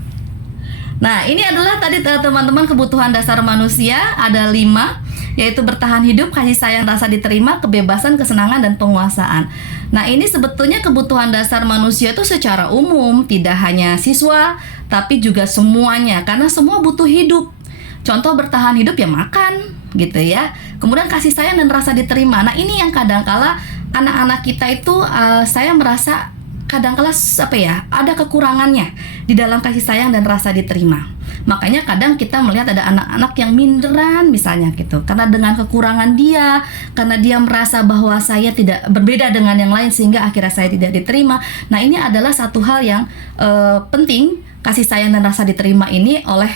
Nah, ini adalah tadi teman-teman kebutuhan dasar manusia, ada 5, yaitu bertahan hidup, kasih sayang, rasa diterima, kebebasan, kesenangan, dan penguasaan. Nah, ini sebetulnya kebutuhan dasar manusia itu secara umum, tidak hanya siswa, tapi juga semuanya, karena semua butuh hidup. Contoh bertahan hidup ya makan, gitu ya. Kemudian kasih sayang dan rasa diterima. Nah, ini yang kadangkala anak-anak kita itu saya merasa kadangkala ada kekurangannya di dalam kasih sayang dan rasa diterima. Makanya kadang kita melihat ada anak-anak yang minderan misalnya gitu, karena dengan kekurangan dia, karena dia merasa bahwa saya tidak berbeda dengan yang lain sehingga akhirnya saya tidak diterima. Nah, ini adalah satu hal yang penting, kasih sayang dan rasa diterima ini oleh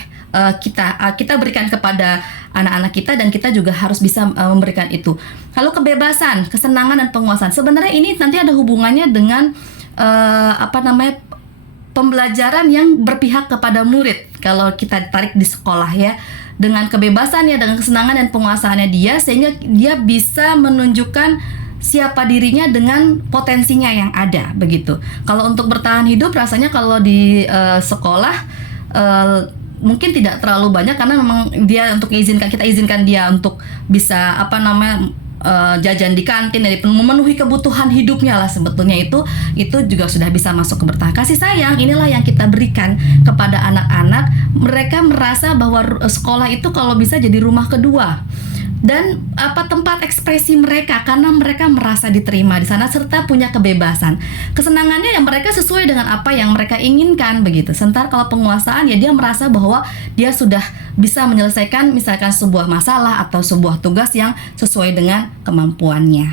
kita berikan kepada anak-anak kita, dan kita juga harus bisa memberikan itu. Lalu kebebasan, kesenangan, dan penguasaan. Sebenarnya ini nanti ada hubungannya dengan pembelajaran yang berpihak kepada murid. Kalau kita tarik di sekolah ya, dengan kebebasannya, dengan kesenangan dan penguasaannya dia, sehingga dia bisa menunjukkan siapa dirinya dengan potensinya yang ada begitu. Kalau untuk bertahan hidup, rasanya kalau di sekolah mungkin tidak terlalu banyak, karena memang dia untuk kita izinkan dia untuk bisa jajan di kantin, dari memenuhi kebutuhan hidupnya lah sebetulnya itu juga sudah bisa masuk ke bertahan. Kasih sayang inilah yang kita berikan kepada anak-anak. Mereka merasa bahwa sekolah itu kalau bisa jadi rumah kedua, dan tempat ekspresi mereka, karena mereka merasa diterima di sana serta punya kebebasan. Kesenangannya yang mereka sesuai dengan apa yang mereka inginkan begitu. Sementara kalau penguasaan ya dia merasa bahwa dia sudah bisa menyelesaikan misalkan sebuah masalah atau sebuah tugas yang sesuai dengan kemampuannya.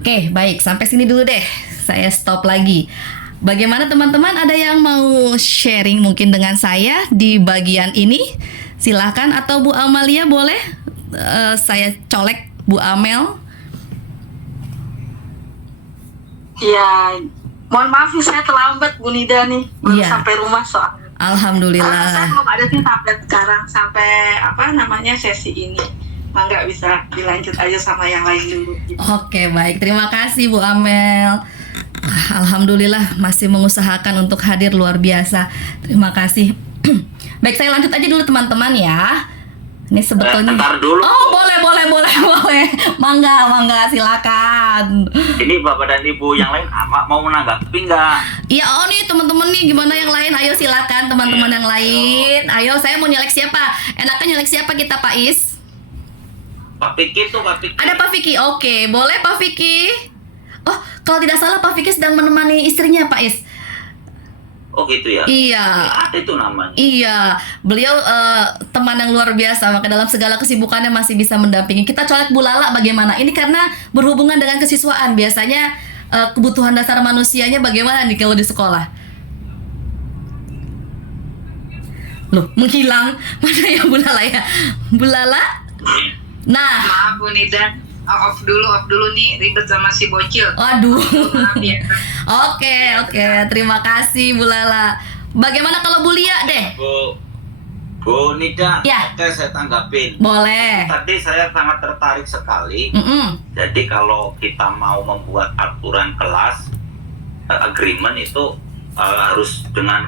Oke, baik, sampai sini dulu deh. Saya stop lagi. Bagaimana teman-teman, ada yang mau sharing mungkin dengan saya di bagian ini? Silahkan, atau Bu Amalia boleh saya colek Bu Amel. Ya, mohon maaf nih saya terlambat Bu Nida nih, baru Iya. sampai rumah soal. Saya Alhamdulillah. belum ada sih sampai sekarang, sampai sesi ini. Nggak bisa dilanjut aja sama yang lain dulu. Gitu. Oke, baik. Terima kasih Bu Amel. Alhamdulillah masih mengusahakan untuk hadir, luar biasa. Terima kasih. Baik, saya lanjut aja dulu teman-teman ya. Ini sebetulnya. Ntar dulu. Oh, boleh. Mangga, silakan. Ini Bapak dan Ibu yang lain mau menanggapi nggak? Iya, nih teman-teman nih, gimana yang lain? Ayo silakan teman-teman yang lain. Ayo, saya mau nyelek siapa? Enaknya nyelek siapa kita, Pak Is? Pak Vicky tuh, Pak Vicky. Ada Pak Vicky. Oke, boleh Pak Vicky. Oh, kalau tidak salah Pak Vicky sedang menemani istrinya, Pak Is. Oh gitu ya? Iya. Ada itu namanya. Iya, beliau teman yang luar biasa, maka dalam segala kesibukannya masih bisa mendampingi. Kita colek Bu Lala bagaimana? Ini karena berhubungan dengan kesiswaan. Biasanya kebutuhan dasar manusianya bagaimana nih kalau di sekolah? Loh, menghilang. Mana ya Bu Lala ya? Bu Lala? Nah, Maaf Bu Nida, off dulu nih, ribet sama si bocil. waduh. Maaf ya. Oke. Terima kasih Bu Lala. Bagaimana kalau Bu Lia deh? Bu Nida, Ya. oke saya tanggapin. Boleh. Tadi saya sangat tertarik sekali. Jadi kalau kita mau membuat aturan kelas, agreement itu harus dengan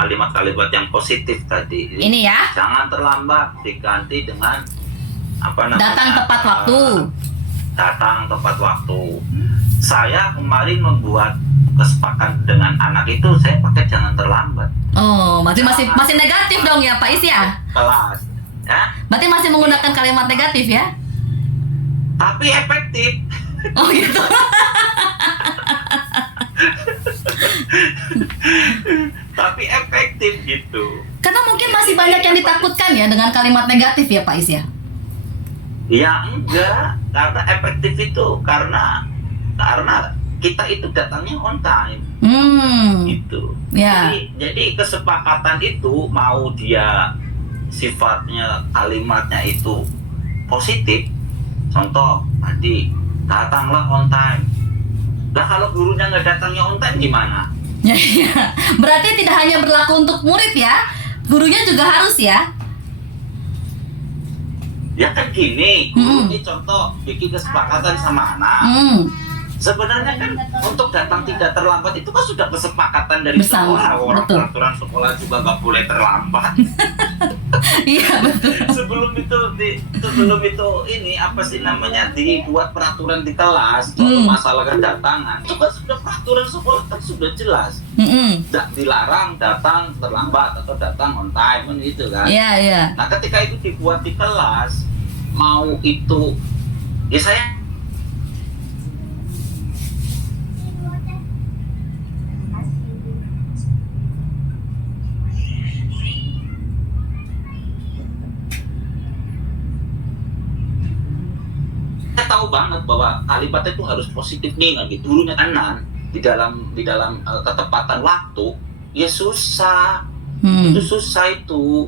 kalimat-kalimat yang positif tadi. Ini ya. Jangan terlambat, diganti dengan Datang tepat waktu. Datang tepat waktu. Saya kemarin membuat kesepakatan dengan anak itu, saya pakai jangan terlambat. Oh, masih negatif dong ya Pak Is ya? Kelas, ya. Berarti masih menggunakan kalimat negatif ya? Tapi efektif. Oh gitu. Tapi efektif gitu. Karena mungkin masih banyak yang ditakutkan ya dengan kalimat negatif ya Pak Is ya? Ya enggak, karena efektif itu karena kita itu datangnya on time. Gitu. Ya. Jadi kesepakatan itu mau dia sifatnya kalimatnya itu positif. Contoh tadi datanglah on time. Lah kalau gurunya nggak datangnya on time gimana? Ya. Berarti tidak hanya berlaku untuk murid ya, gurunya juga harus ya? Ya kan gini, guru ini contoh bikin kesepakatan sama anak. Sebenarnya kan untuk datang tidak terlambat itu kan sudah kesepakatan dari Bersama, sekolah. Orang betul. peraturan sekolah juga nggak boleh terlambat. Iya betul. sebelum itu ini apa sih namanya dibuat peraturan di kelas soal masalah kedatangan itu kan sudah peraturan sekolah kan sudah jelas. Tidak dilarang datang terlambat atau datang on time gitu kan. Iya. Nah ketika itu dibuat di kelas mau itu ya saya tahu banget bahwa kalimatnya itu harus positif nih kan gitu. Dulunya kanan di dalam ketepatan waktu ya susah. Itu susah itu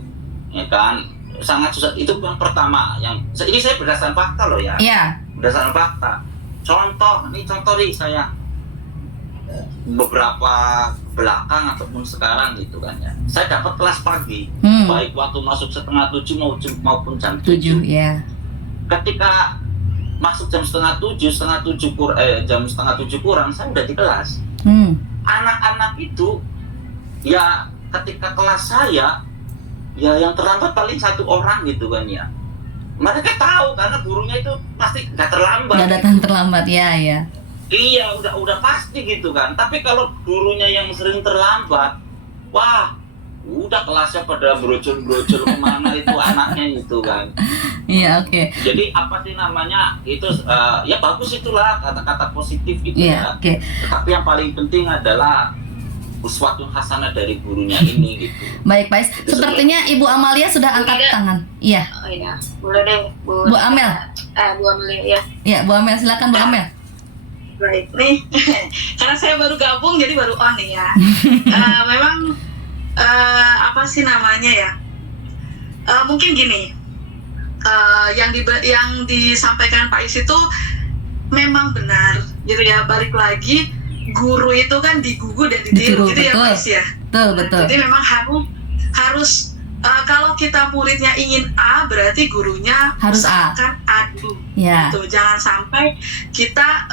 ya kan, sangat susah. Itu yang pertama, yang ini saya berdasarkan fakta loh ya. Iya. Berdasarkan fakta. Contoh nih saya beberapa belakang ataupun sekarang gitu kan ya. Saya dapat kelas pagi, baik waktu masuk 6:30 maupun jam 7. Ya. Ketika masuk jam 6:30, jam 6:30 kurang saya udah di kelas. Anak-anak itu ya ketika kelas saya ya yang terlambat paling 1 orang gitu kan ya. Mereka tahu karena gurunya itu pasti nggak terlambat. Nggak datang terlambat ya. Iya udah pasti gitu kan. Tapi kalau gurunya yang sering terlambat, wah udah kelasnya pada brojol-brojol kemana itu anaknya gitu kan. Iya oke. Jadi apa sih namanya itu ya bagus itulah kata-kata positif itu Iya ya. oke. Tapi yang paling penting adalah uswatun hasanah dari gurunya ini gitu. Baik Pak Is. Sepertinya Ibu Amalia sudah angkat tangan. Iya. Oh iya, boleh deh Bu Amel. Bu Amel ya. Iya Bu Amel, silakan Bu Amel. Baik nih, karena saya baru gabung jadi baru on nih ya. Memang apa sih namanya ya? mungkin gini, yang disampaikan Pak Is itu memang benar gitu ya. Balik lagi, guru itu kan digugu dan ditiru gitu ya Pak Is ya. Betul. Jadi memang harus kalau kita muridnya ingin A, berarti gurunya Harus A. usahakan A dulu. Ya. Gitu. Jangan sampai kita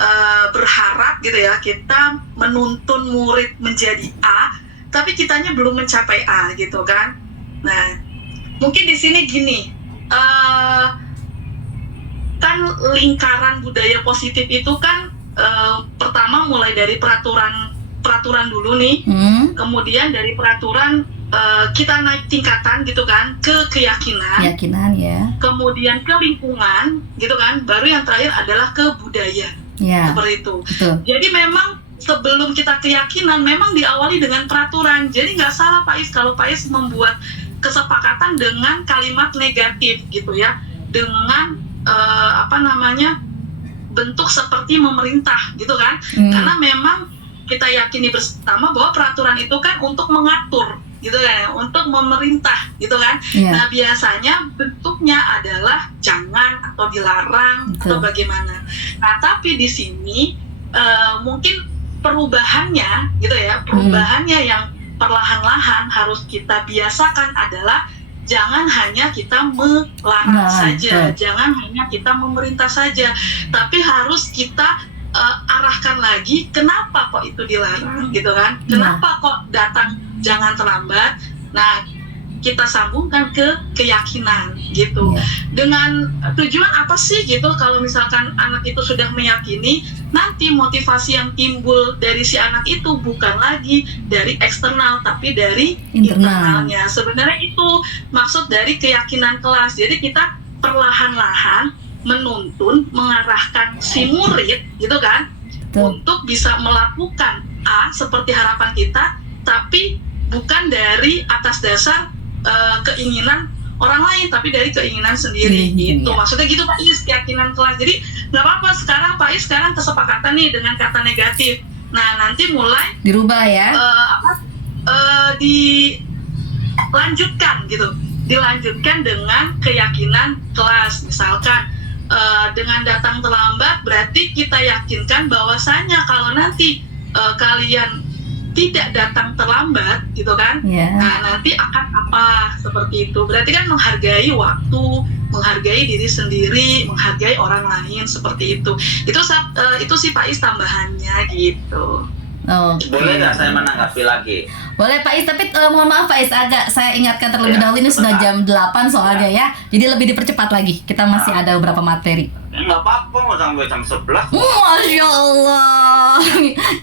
berharap gitu ya, kita menuntun murid menjadi A, tapi kitanya belum mencapai A gitu kan. Nah, mungkin di sini gini, kan lingkaran budaya positif itu kan pertama mulai dari peraturan dulu nih, kemudian dari peraturan kita naik tingkatan gitu kan ke keyakinan ya. Kemudian ke lingkungan gitu kan, baru yang terakhir adalah ke budaya Ya. seperti itu. Betul. Jadi memang sebelum kita keyakinan memang diawali dengan peraturan. Jadi nggak salah Pak Is kalau Pak Is membuat kesepakatan dengan kalimat negatif gitu ya, dengan bentuk seperti memerintah gitu kan. Karena memang kita yakini bersama bahwa peraturan itu kan untuk mengatur gitu kan, untuk memerintah gitu kan. Nah biasanya bentuknya adalah jangan atau dilarang atau bagaimana. Nah tapi di sini mungkin perubahannya gitu ya, perubahannya yang perlahan-lahan harus kita biasakan adalah jangan hanya kita melarang saja, jangan hanya kita memerintah saja, tapi harus kita arahkan lagi kenapa kok itu dilarang gitu kan, kenapa kok datang jangan terlambat. Nah kita sambungkan ke keyakinan gitu, dengan tujuan apa sih gitu. Kalau misalkan anak itu sudah meyakini, nanti motivasi yang timbul dari si anak itu bukan lagi dari eksternal tapi dari internalnya. Sebenarnya itu maksud dari keyakinan kelas. Jadi kita perlahan-lahan menuntun, mengarahkan si murid gitu kan, untuk bisa melakukan A seperti harapan kita, tapi bukan dari atas dasar keinginan orang lain, tapi dari keinginan sendiri gitu. Maksudnya gitu Pak Is, keyakinan kelas. Jadi nggak apa-apa sekarang Pak Is sekarang kesepakatan nih dengan kata negatif. Nah nanti mulai dirubah ya, dilanjutkan gitu, dilanjutkan dengan keyakinan kelas. Misalkan dengan datang terlambat berarti kita yakinkan bahwasanya kalau nanti kalian tidak datang terlambat gitu kan, nah nanti akan apa seperti itu. Berarti kan menghargai waktu, menghargai diri sendiri, menghargai orang lain seperti itu. Itu sih Pak Is tambahannya gitu. Boleh nggak saya menanggapi lagi? Boleh Pak Is, tapi mohon maaf Pak Is, agak saya ingatkan terlebih dahulu, ini sudah jam 8 soalnya ya. Jadi lebih dipercepat lagi, kita masih ada beberapa materi. Nggak apa-apa, mau sampai jam 11. Masya Allah,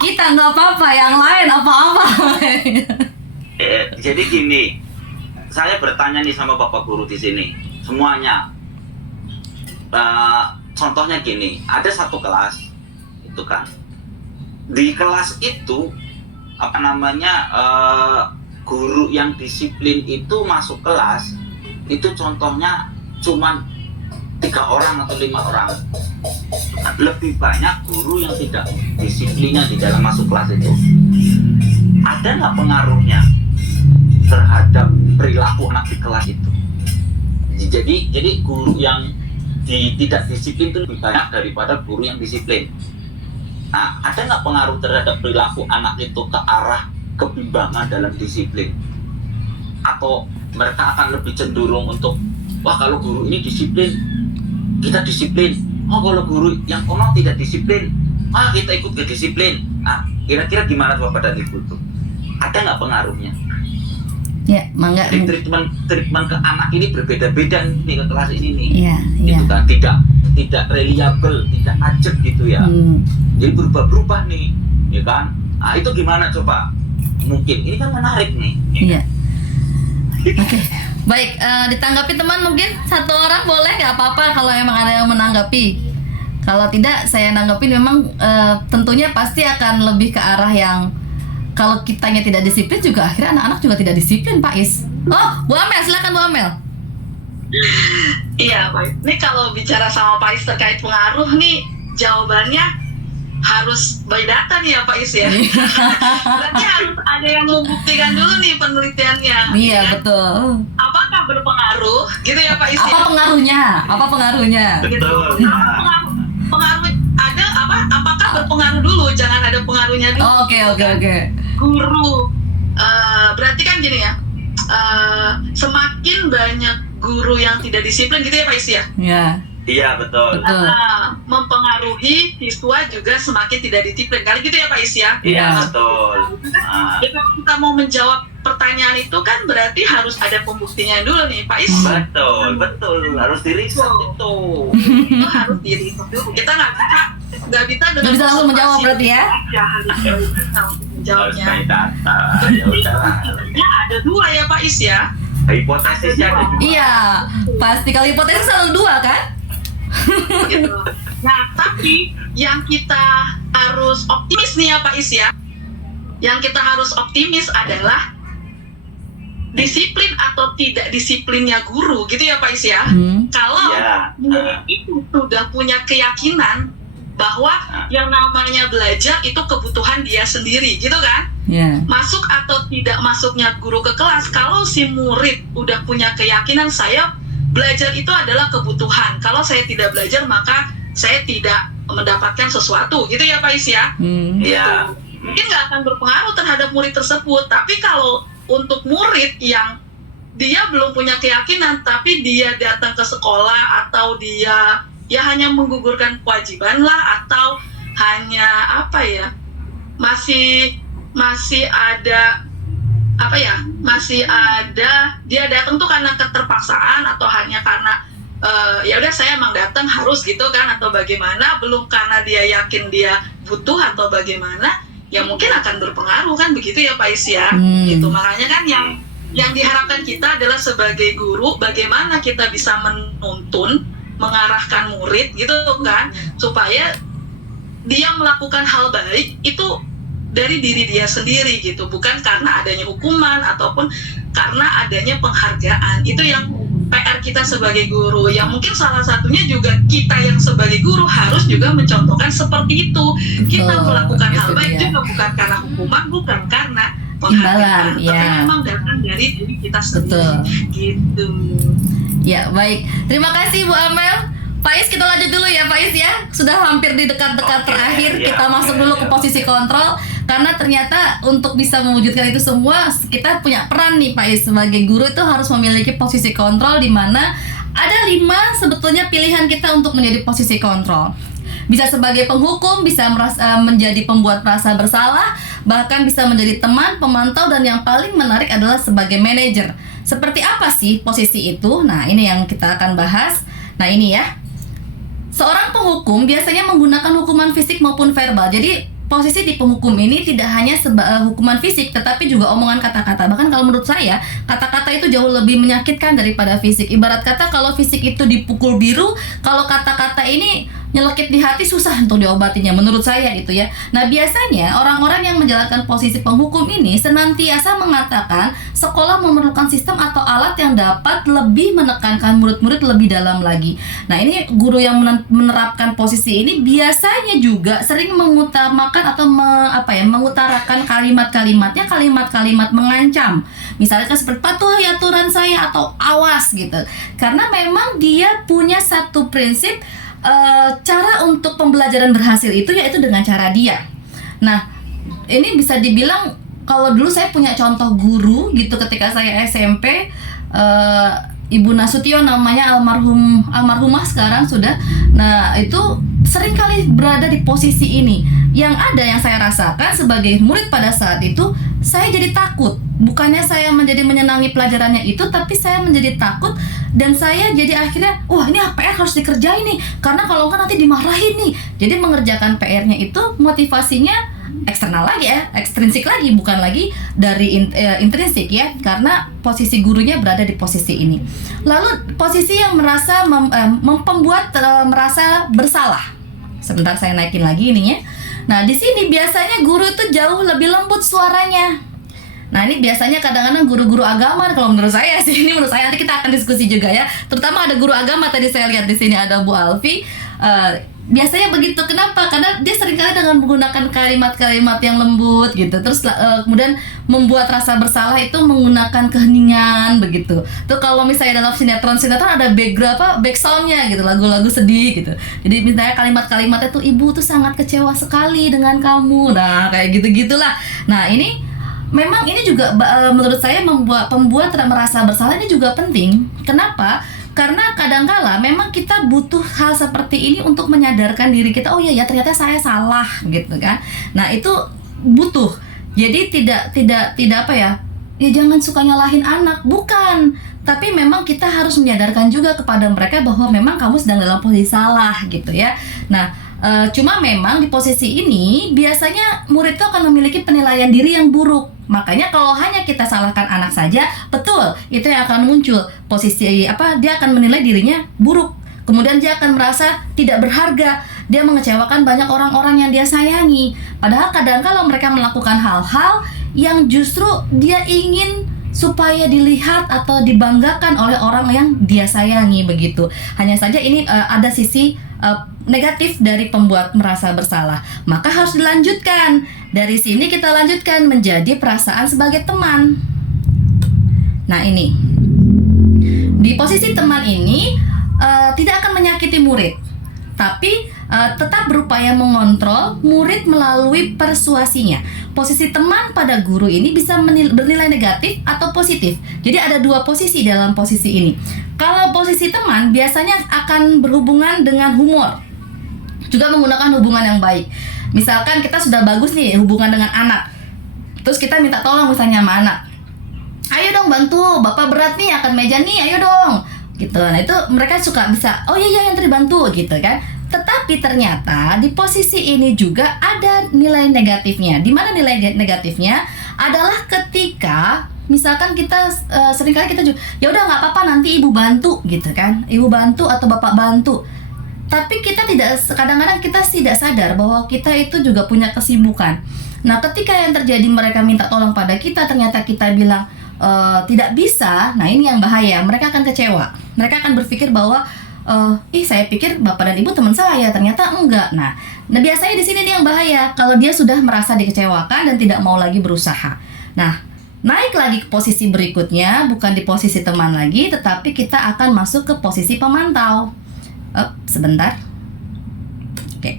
kita nggak apa-apa, yang lain apa-apa. Jadi gini, saya bertanya nih sama Bapak Guru di sini, semuanya. Contohnya gini, ada satu kelas, itu kan. Di kelas itu, guru yang disiplin itu masuk kelas, itu contohnya cuman 3 orang atau 5 orang. Lebih banyak guru yang tidak disiplinnya di dalam masuk kelas itu. Ada nggak pengaruhnya terhadap perilaku anak di kelas itu? Jadi guru yang tidak disiplin itu lebih banyak daripada guru yang disiplin. Nah, ada nggak pengaruh terhadap perilaku anak itu ke arah kebimbangan dalam disiplin? Atau mereka akan lebih cenderung untuk, wah kalau guru ini disiplin, kita disiplin. Oh kalau guru yang kono tidak disiplin, kita ikut ke disiplin. Nah, kira-kira gimana Bapak dan Ibu tuh? Ada nggak pengaruhnya? Ya, mangga. Jadi treatment ke anak ini berbeda-beda nih ke kelas ini nih. Iya. Gitu kan, tidak reliable, tidak ajak gitu ya. Jadi berubah-berubah nih, ya kan? Nah, itu gimana coba? Mungkin ini kan menarik nih. Iya. Oke. Baik, ditanggapi teman, mungkin satu orang boleh, nggak apa-apa kalau emang ada yang menanggapi. Kalau tidak, saya nanggapin memang tentunya pasti akan lebih ke arah yang kalau kitanya tidak disiplin juga akhirnya anak-anak juga tidak disiplin, Pak Is. Oh, Bu Amel, silakan Bu Amel. Iya, Pak. Ini kalau bicara sama Pak Is terkait pengaruh nih, jawabannya harus by data nih ya Pak Is ya. Berarti harus ada yang membuktikan dulu nih penelitiannya. Iya, betul. Apakah berpengaruh gitu ya Pak Isi. Apa pengaruhnya? Apa pengaruhnya? Gitu. Betul. Pengaruh ada apa? Apakah berpengaruh dulu? Jangan ada pengaruhnya dulu. Oh, oke. Guru, berarti kan gini ya. Semakin banyak guru yang tidak disiplin gitu ya Pak Isi ya. Ya. Iya, betul. Betul. Mempengaruhi siswa juga semakin tidak disiplin. Kali gitu ya Pak Isi ya. Iya, betul. Jadi kalau kita mau menjawab pertanyaan itu kan berarti harus ada pembuktinya dulu nih Pak Isi. Betul. Harus diriset itu. Itu harus diriset dulu. Kita nggak bisa Nggak bisa langsung menjawab berarti ya? Harus Menjawabnya. pakai data. Ya udahlah. Ya, ada dua ya Pak Is ya. Hipotesisnya ada dua. Iya, pasti kalau hipotesis selalu 2 kan? Gitu. Nah, tapi yang kita harus optimis nih ya Pak Is ya. Yang kita harus optimis adalah disiplin atau tidak disiplinnya guru gitu ya Pak Is ya. Kalau murid itu sudah punya keyakinan bahwa yang namanya belajar itu kebutuhan dia sendiri gitu kan. Masuk atau tidak masuknya guru ke kelas, kalau si murid udah punya keyakinan saya belajar itu adalah kebutuhan, kalau saya tidak belajar maka saya tidak mendapatkan sesuatu gitu ya Pak Is ya. Iya. Mungkin nggak akan berpengaruh terhadap murid tersebut. Tapi kalau untuk murid yang dia belum punya keyakinan tapi dia datang ke sekolah atau dia ya hanya menggugurkan kewajiban lah, atau hanya apa ya, masih ada apa ya, masih ada dia datang tuh karena keterpaksaan atau hanya karena ya udah saya emang datang harus gitu kan, atau bagaimana, belum karena dia yakin dia butuh atau bagaimana, ya mungkin akan berpengaruh kan, begitu ya Pak Is ya. Gitu, makanya kan yang diharapkan kita adalah sebagai guru bagaimana kita bisa menuntun, mengarahkan murid gitu kan, supaya dia melakukan hal baik itu dari diri dia sendiri gitu, bukan karena adanya hukuman ataupun karena adanya penghargaan. Itu yang PR kita sebagai guru, yang mungkin salah satunya juga kita yang sebagai guru harus juga mencontohkan seperti itu. Kita melakukan hal baik juga bukan karena hukuman, bukan karena penghargaan, tapi memang datang dari diri kita sendiri. Gitu. Ya, baik. Terima kasih Bu Amel. Pak Is, kita lanjut dulu ya Pak Is ya. Sudah hampir di dekat-dekat terakhir, kita masuk dulu ke posisi kontrol. Karena ternyata untuk bisa mewujudkan itu semua, kita punya peran nih Pak Is. Sebagai guru itu harus memiliki posisi kontrol, di mana ada 5 sebetulnya pilihan kita untuk menjadi posisi kontrol. Bisa sebagai penghukum, bisa menjadi pembuat merasa bersalah, bahkan bisa menjadi teman, pemantau, dan yang paling menarik adalah sebagai manajer. Seperti apa sih posisi itu? Nah, ini yang kita akan bahas. Nah, ini ya. Seorang penghukum biasanya menggunakan hukuman fisik maupun verbal. Jadi, posisi di penghukum ini tidak hanya hukuman fisik, tetapi juga omongan kata-kata. Bahkan kalau menurut saya, kata-kata itu jauh lebih menyakitkan daripada fisik. Ibarat kata kalau fisik itu dipukul biru, kalau kata-kata ini nyelekit di hati susah untuk diobatinya, menurut saya gitu ya. Nah, biasanya orang-orang yang menjalankan posisi penghukum ini senantiasa mengatakan sekolah memerlukan sistem atau alat yang dapat lebih menekankan murid-murid lebih dalam lagi. Nah, ini guru yang menerapkan posisi ini biasanya juga sering mengutamakan atau mengutarakan kalimat-kalimatnya kalimat-kalimat mengancam. Misalnya seperti patuhi aturan saya atau awas gitu. Karena memang dia punya satu prinsip, cara untuk pembelajaran berhasil itu yaitu dengan cara dia. Nah, ini bisa dibilang kalau dulu saya punya contoh guru gitu ketika saya SMP, Ibu Nasution namanya, almarhumah sekarang sudah. Nah, itu sering kali berada di posisi ini. Yang ada yang saya rasakan sebagai murid pada saat itu, saya jadi takut. Bukannya saya menjadi menyenangi pelajarannya itu, tapi saya menjadi takut. Dan saya jadi akhirnya, wah ini PR harus dikerjain nih, karena kalau enggak nanti dimarahin nih. Jadi mengerjakan PR-nya itu motivasinya eksternal lagi ya, ekstrinsik lagi, bukan lagi dari intrinsik ya, karena posisi gurunya berada di posisi ini. Lalu posisi yang merasa membuat merasa bersalah. Sebentar saya naikin lagi ininya. Nah, di sini biasanya guru itu jauh lebih lembut suaranya. Nah, ini biasanya kadang-kadang guru-guru agama, kalau menurut saya sih, ini menurut saya, nanti kita akan diskusi juga ya. Terutama ada guru agama, tadi saya lihat di sini ada Bu Alfi. biasanya begitu. Kenapa? Karena dia seringkali dengan menggunakan kalimat-kalimat yang lembut gitu. Terus kemudian membuat rasa bersalah itu menggunakan keheningan begitu. Tuh kalau misalnya dalam sinetron ada back soundnya gitu, lagu-lagu sedih gitu. Jadi misalnya kalimat-kalimatnya tuh, ibu tuh sangat kecewa sekali dengan kamu. Nah kayak gitu-gitulah. Nah ini memang ini juga menurut saya pembuat merasa bersalah ini juga penting. Kenapa? Karena kadangkala memang kita butuh hal seperti ini untuk menyadarkan diri kita, oh iya ya ternyata saya salah gitu kan. Nah itu butuh. Jadi tidak apa ya jangan suka nyalahin anak, bukan. Tapi memang kita harus menyadarkan juga kepada mereka bahwa memang kamu sedang dalam posisi salah gitu ya. Nah cuma memang di posisi ini biasanya murid itu akan memiliki penilaian diri yang buruk. Makanya kalau hanya kita salahkan anak saja, betul, itu yang akan muncul posisi dia akan menilai dirinya buruk. Kemudian dia akan merasa tidak berharga, dia mengecewakan banyak orang-orang yang dia sayangi. Padahal kadang kalau mereka melakukan hal-hal yang justru dia ingin supaya dilihat atau dibanggakan oleh orang yang dia sayangi begitu. Hanya saja ini ada sisi negatif dari pembuat merasa bersalah. Maka harus dilanjutkan. Dari sini kita lanjutkan menjadi perasaan sebagai teman. Nah ini, di posisi teman ini tidak akan menyakiti murid, tapi tetap berupaya mengontrol murid melalui persuasinya. Posisi teman pada guru ini bisa bernilai negatif atau positif. Jadi ada dua posisi dalam posisi ini. Kalau posisi teman biasanya akan berhubungan dengan humor, juga menggunakan hubungan yang baik. Misalkan kita sudah bagus nih hubungan dengan anak, terus kita minta tolong misalnya sama anak, ayo dong bantu, bapak berat nih angkat meja nih, ayo dong gitu. Nah itu mereka suka bisa, oh iya yang tadi bantu gitu kan. Tetapi ternyata di posisi ini juga ada nilai negatifnya. Di mana nilai negatifnya adalah ketika misalkan kita seringkali kita juga, ya udah nggak apa-apa nanti ibu bantu gitu kan, ibu bantu atau bapak bantu. Tapi kita kadang-kadang kita tidak sadar bahwa kita itu juga punya kesibukan. Nah ketika yang terjadi mereka minta tolong pada kita, ternyata kita bilang tidak bisa. Nah ini yang bahaya, mereka akan kecewa. Mereka akan berpikir bahwa saya pikir bapak dan ibu teman saya, ternyata enggak. Nah biasanya di sini nih yang bahaya, kalau dia sudah merasa dikecewakan dan tidak mau lagi berusaha. Nah naik lagi ke posisi berikutnya, bukan di posisi teman lagi, tetapi kita akan masuk ke posisi pemantau. Sebentar. Oke.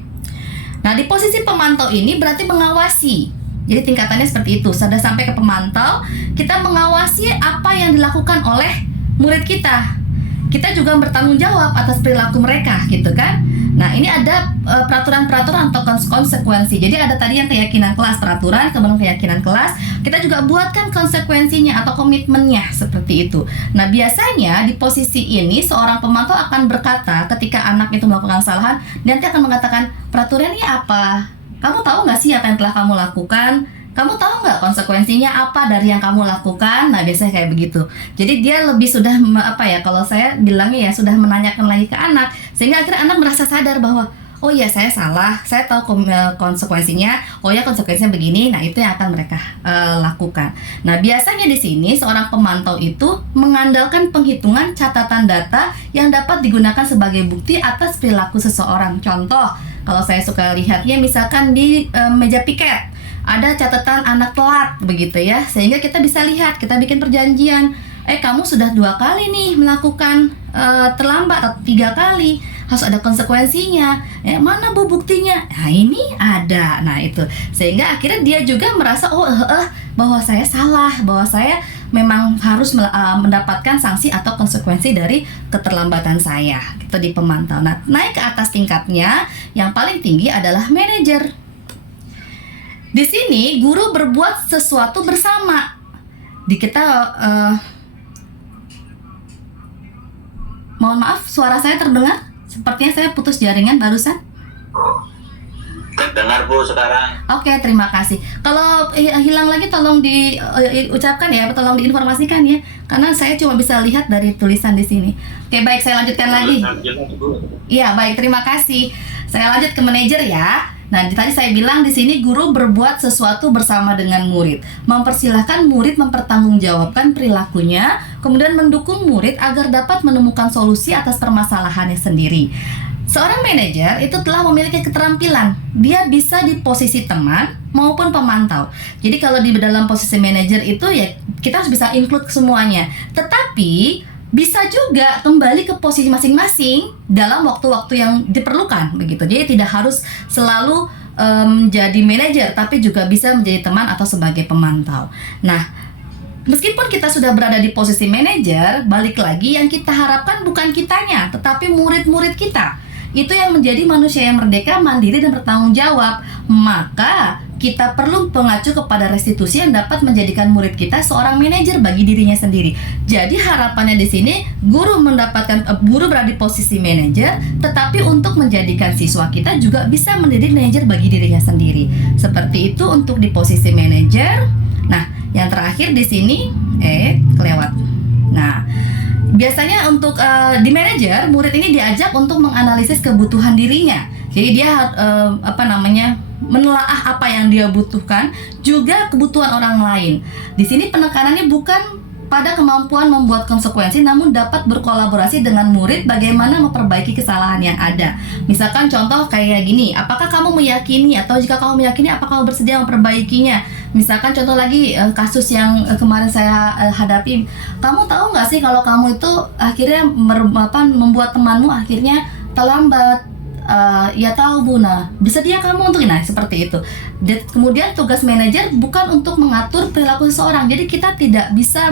Nah di posisi pemantau ini berarti mengawasi. Jadi tingkatannya seperti itu. Sudah sampai ke pemantau, kita mengawasi apa yang dilakukan oleh murid kita. Kita juga bertanggung jawab atas perilaku mereka gitu kan. Nah ini ada peraturan-peraturan atau konsekuensi. Jadi ada tadi yang keyakinan kelas, peraturan, kemudian keyakinan kelas. Kita juga buatkan konsekuensinya atau komitmennya seperti itu. Nah biasanya di posisi ini seorang pemantau akan berkata ketika anak itu melakukan kesalahan, nanti akan mengatakan, peraturan ini apa? Kamu tahu nggak sih apa yang telah kamu lakukan? Kamu tahu nggak konsekuensinya apa dari yang kamu lakukan? Nah biasanya kayak begitu. Jadi dia lebih sudah kalau saya bilangnya ya sudah menanyakan lagi ke anak, sehingga akhirnya anak merasa sadar bahwa oh iya saya salah, saya tahu konsekuensinya. Oh ya konsekuensinya begini. Nah itu yang akan mereka lakukan. Nah biasanya di sini seorang pemantau itu mengandalkan penghitungan catatan data yang dapat digunakan sebagai bukti atas perilaku seseorang. Contoh, kalau saya suka lihatnya misalkan di meja piket. Ada catatan anak telat begitu ya, sehingga kita bisa lihat, kita bikin perjanjian, kamu sudah 2 kali nih melakukan terlambat atau 3 kali, harus ada konsekuensinya. Mana bu buktinya? Nah ini ada. Nah itu, sehingga akhirnya dia juga merasa bahwa saya salah, bahwa saya memang harus mendapatkan sanksi atau konsekuensi dari keterlambatan saya. Itu di pemantau. Nah naik ke atas tingkatnya, yang paling tinggi adalah manajer. Di sini guru berbuat sesuatu bersama. Mohon maaf, suara saya terdengar? Sepertinya saya putus jaringan barusan. Terdengar Bu sekarang. Oke, terima kasih. Kalau hilang lagi tolong diucapkan ya, tolong diinformasikan ya. Karena saya cuma bisa lihat dari tulisan di sini. Oke, baik, saya lanjutkan lagi. Iya, baik, terima kasih. Saya lanjut ke manajer ya. Nah, tadi saya bilang di sini guru berbuat sesuatu bersama dengan murid, mempersilahkan murid mempertanggungjawabkan perilakunya, kemudian mendukung murid agar dapat menemukan solusi atas permasalahannya sendiri. Seorang manajer itu telah memiliki keterampilan. Dia bisa di posisi teman maupun pemantau. Jadi kalau di dalam posisi manajer itu ya kita harus bisa include semuanya. Tetapi bisa juga kembali ke posisi masing-masing dalam waktu-waktu yang diperlukan begitu. Jadi tidak harus selalu menjadi manajer, tapi juga bisa menjadi teman atau sebagai pemantau. Nah, meskipun kita sudah berada di posisi manajer, balik lagi yang kita harapkan bukan kitanya, tetapi murid-murid kita. Itu yang menjadi manusia yang merdeka, mandiri, dan bertanggung jawab. Maka kita perlu mengacu kepada restitusi yang dapat menjadikan murid kita seorang manajer bagi dirinya sendiri. Jadi harapannya di sini guru berada di posisi manajer, tetapi untuk menjadikan siswa kita juga bisa menjadi manajer bagi dirinya sendiri. Seperti itu untuk di posisi manajer. Nah, yang terakhir di sini kelewat. Nah, biasanya untuk di manajer, murid ini diajak untuk menganalisis kebutuhan dirinya. Jadi dia menelaah apa yang dia butuhkan, juga kebutuhan orang lain. Di sini penekanannya bukan pada kemampuan membuat konsekuensi, namun dapat berkolaborasi dengan murid bagaimana memperbaiki kesalahan yang ada. Misalkan contoh kayak gini, apakah kamu meyakini, atau jika kamu meyakini, apakah kamu bersedia memperbaikinya? Misalkan contoh lagi kasus yang kemarin saya hadapi, kamu tahu nggak sih kalau kamu itu akhirnya membuat temanmu akhirnya terlambat? Ya tahu Bu, nah bersedia kamu untuk seperti itu. Dan kemudian tugas manajer bukan untuk mengatur perilaku seseorang. Jadi kita tidak bisa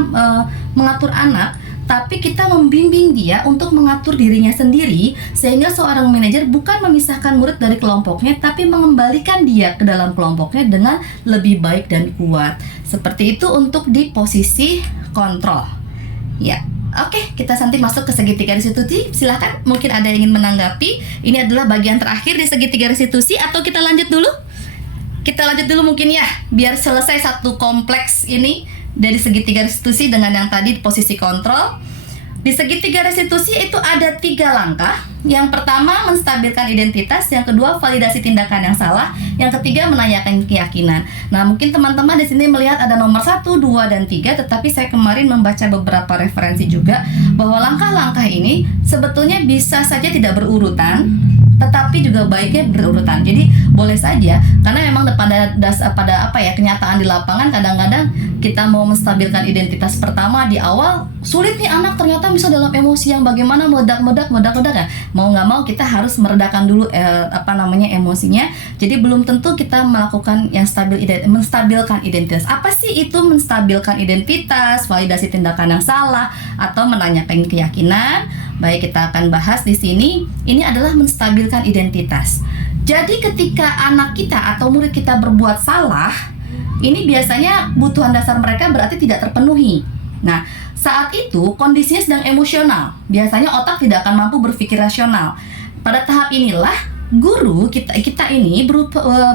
mengatur anak, tapi kita membimbing dia untuk mengatur dirinya sendiri, sehingga seorang manajer bukan memisahkan murid dari kelompoknya, tapi mengembalikan dia ke dalam kelompoknya dengan lebih baik dan kuat. Seperti itu untuk di posisi kontrol. Ya. Oke, kita nanti masuk ke segitiga restitusi. Silahkan, mungkin ada yang ingin menanggapi. Ini adalah bagian terakhir di segitiga restitusi, atau kita lanjut dulu? Kita lanjut dulu mungkin ya, biar selesai satu kompleks ini dari segitiga restitusi dengan yang tadi di posisi kontrol. Di segitiga restitusi itu ada 3 langkah. Yang pertama, menstabilkan identitas. Yang kedua, validasi tindakan yang salah. Yang ketiga, menanyakan keyakinan. Nah, mungkin teman-teman di sini melihat ada nomor 1, 2, dan 3. Tetapi saya kemarin membaca beberapa referensi juga bahwa langkah-langkah ini sebetulnya bisa saja tidak berurutan, tetapi juga baiknya berurutan. Jadi boleh saja, karena memang pada kenyataan di lapangan kadang-kadang kita mau menstabilkan identitas pertama di awal sulit nih, anak ternyata bisa dalam emosi yang bagaimana meledak ya. Mau nggak mau kita harus meredakan dulu emosinya. Jadi belum tentu kita melakukan yang menstabilkan identitas. Apa sih itu menstabilkan identitas, validasi tindakan yang salah, atau menanyakan keyakinan? Baik, kita akan bahas di sini. Ini adalah menstabilkan identitas. Jadi ketika anak kita atau murid kita berbuat salah, ini biasanya kebutuhan dasar mereka berarti tidak terpenuhi. Nah, saat itu kondisinya sedang emosional. Biasanya otak tidak akan mampu berpikir rasional. Pada tahap inilah guru kita ini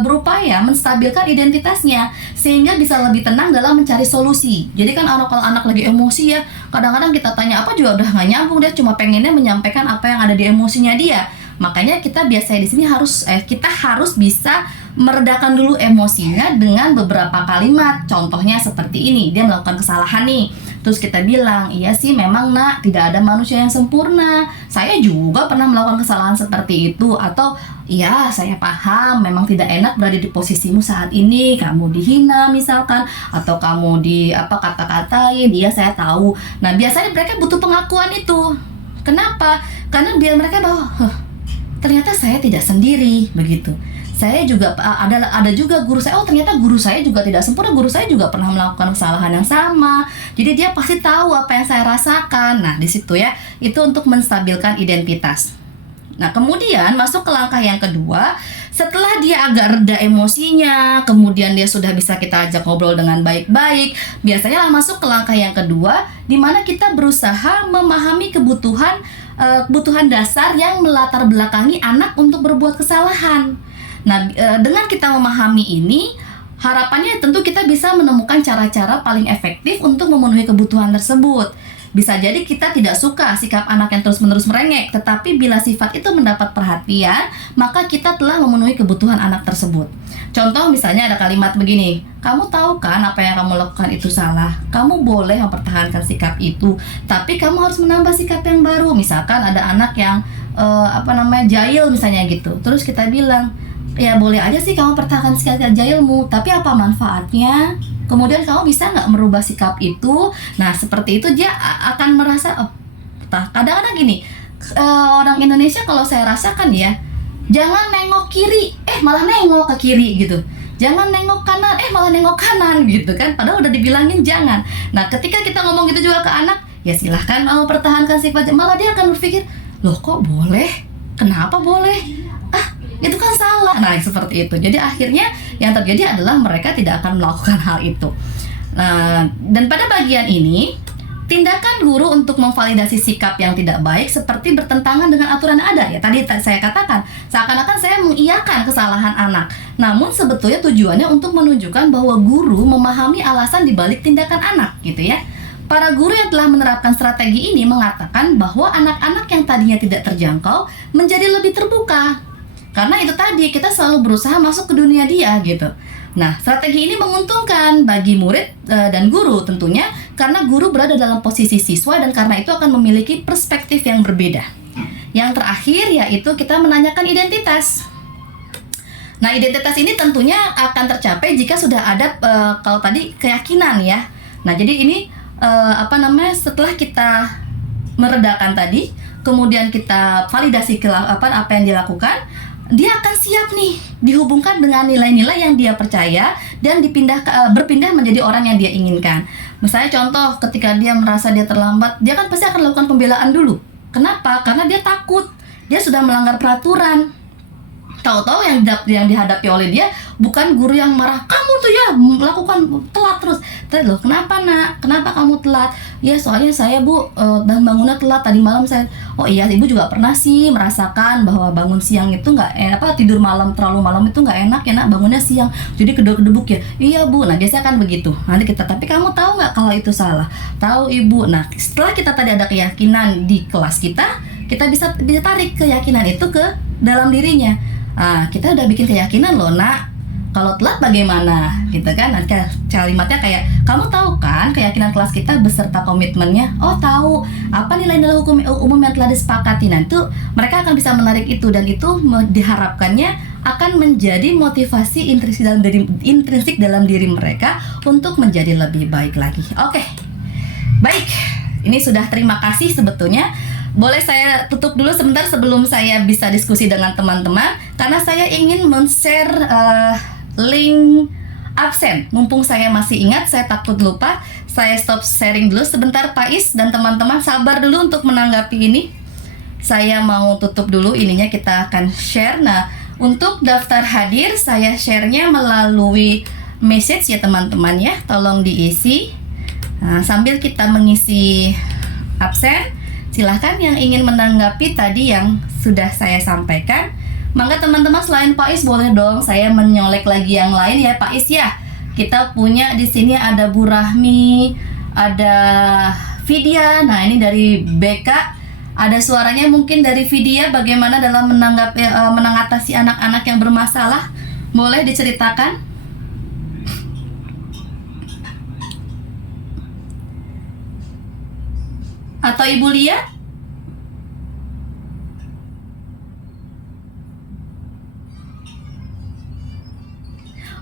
berupaya menstabilkan identitasnya sehingga bisa lebih tenang dalam mencari solusi. Jadi kan kalau anak lagi emosi ya, kadang-kadang kita tanya apa juga udah nggak nyambung, dia cuma pengennya menyampaikan apa yang ada di emosinya dia. Makanya kita biasanya di sini kita harus bisa meredakan dulu emosinya dengan beberapa kalimat. Contohnya seperti ini, dia melakukan kesalahan nih. Terus kita bilang, iya sih memang nak, tidak ada manusia yang sempurna. Saya juga pernah melakukan kesalahan seperti itu. Atau, iya saya paham, memang tidak enak berada di posisimu saat ini. Kamu dihina misalkan, atau kamu kata-katain. Iya saya tahu. Nah biasanya mereka butuh pengakuan itu. Kenapa? Karena biar mereka ternyata saya tidak sendiri begitu. Saya juga ada juga guru saya. Oh ternyata guru saya juga tidak sempurna. Guru saya juga pernah melakukan kesalahan yang sama. Jadi dia pasti tahu apa yang saya rasakan. Nah di situ ya, itu untuk menstabilkan identitas. Nah kemudian masuk ke langkah yang kedua. Setelah dia agak reda emosinya, kemudian dia sudah bisa kita ajak ngobrol dengan baik-baik, biasanya masuk ke langkah yang kedua, di mana kita berusaha memahami kebutuhan dasar yang melatar belakangi anak untuk berbuat kesalahan. Nah, dengan kita memahami ini, harapannya tentu kita bisa menemukan cara-cara paling efektif untuk memenuhi kebutuhan tersebut. Bisa jadi kita tidak suka sikap anak yang terus-menerus merengek, tetapi bila sifat itu mendapat perhatian, maka kita telah memenuhi kebutuhan anak tersebut. Contoh misalnya ada kalimat begini, kamu tahu kan apa yang kamu lakukan itu salah, kamu boleh mempertahankan sikap itu, tapi kamu harus menambah sikap yang baru. Misalkan ada anak yang jahil misalnya gitu. Terus kita bilang, ya boleh aja sih kamu pertahankan sikap jahilmu, tapi apa manfaatnya? Kemudian kamu bisa nggak merubah sikap itu? Nah seperti itu dia akan merasa, kadang-kadang gini, orang Indonesia kalau saya rasakan ya, jangan nengok kiri, malah nengok ke kiri gitu. Jangan nengok kanan, malah nengok kanan gitu kan. Padahal udah dibilangin jangan. Nah ketika kita ngomong gitu juga ke anak, ya silahkan mau pertahankan sifat, malah dia akan berpikir, loh kok boleh? Kenapa boleh? Itu kan salah. Nah seperti itu. Jadi akhirnya yang terjadi adalah mereka tidak akan melakukan hal itu. Nah, dan pada bagian ini, tindakan guru untuk memvalidasi sikap yang tidak baik seperti bertentangan dengan aturan yang ada. Ya tadi saya katakan, seakan-akan saya mengiyakan kesalahan anak. Namun sebetulnya tujuannya untuk menunjukkan bahwa guru memahami alasan dibalik tindakan anak, gitu ya. Para guru yang telah menerapkan strategi ini mengatakan bahwa anak-anak yang tadinya tidak terjangkau menjadi lebih terbuka. Karena itu tadi, kita selalu berusaha masuk ke dunia dia gitu. Nah, strategi ini menguntungkan bagi murid dan guru tentunya, karena guru berada dalam posisi siswa dan karena itu akan memiliki perspektif yang berbeda. Yang terakhir yaitu kita menanyakan identitas. Nah, identitas ini tentunya akan tercapai jika sudah ada kalau tadi keyakinan ya. Nah, jadi ini setelah kita meredakan tadi, kemudian kita validasi apa yang dilakukan, dia akan siap nih dihubungkan dengan nilai-nilai yang dia percaya dan berpindah menjadi orang yang dia inginkan. Misalnya contoh, ketika dia merasa dia terlambat, dia kan pasti akan melakukan pembelaan dulu. Kenapa? Karena dia takut, dia sudah melanggar peraturan. Tahu-tahu yang dihadapi oleh dia bukan guru yang marah, kamu tuh ya melakukan telat terus. Loh, kenapa nak? Kenapa kamu telat? Ya soalnya saya bu bangunnya telat tadi malam saya. Oh iya, ibu juga pernah sih merasakan bahwa bangun siang itu tidur malam terlalu malam itu nggak enak ya nak, bangunnya siang jadi kedebuk ya. Iya bu, nah biasanya kan begitu. Nanti tapi kamu tahu nggak kalau itu salah? Tahu ibu. Nah setelah kita tadi ada keyakinan di kelas kita bisa tarik keyakinan itu ke dalam dirinya. Kita udah bikin keyakinan loh nak, kalau telat bagaimana gitu kan. Nanti kalimatnya kayak, kamu tahu kan keyakinan kelas kita beserta komitmennya? Oh tahu. Apa nilai-nilai hukum umum yang telah disepakati? Nah itu mereka akan bisa menarik itu, dan itu diharapkannya akan menjadi motivasi intrinsik dalam diri mereka untuk menjadi lebih baik lagi. Oke, baik, ini sudah terima kasih sebetulnya. Boleh saya tutup dulu sebentar sebelum saya bisa diskusi dengan teman-teman, karena saya ingin men-share link absen. Mumpung saya masih ingat, saya takut lupa. Saya stop sharing dulu sebentar, Pak Is dan teman-teman sabar dulu untuk menanggapi ini. Saya mau tutup dulu ininya, kita akan share. Nah, untuk daftar hadir saya share-nya melalui message ya teman-teman ya. Tolong diisi. Nah, sambil kita mengisi absen, silahkan yang ingin menanggapi tadi yang sudah saya sampaikan. Maka teman-teman selain Pak Is boleh dong saya menyolek lagi yang lain ya Pak Is ya. Kita punya di sini ada Bu Rahmi, ada Vidya. Nah ini dari BK. Ada suaranya mungkin dari Vidya, bagaimana dalam mengatasi anak-anak yang bermasalah. Boleh diceritakan? Atau Ibu Lia?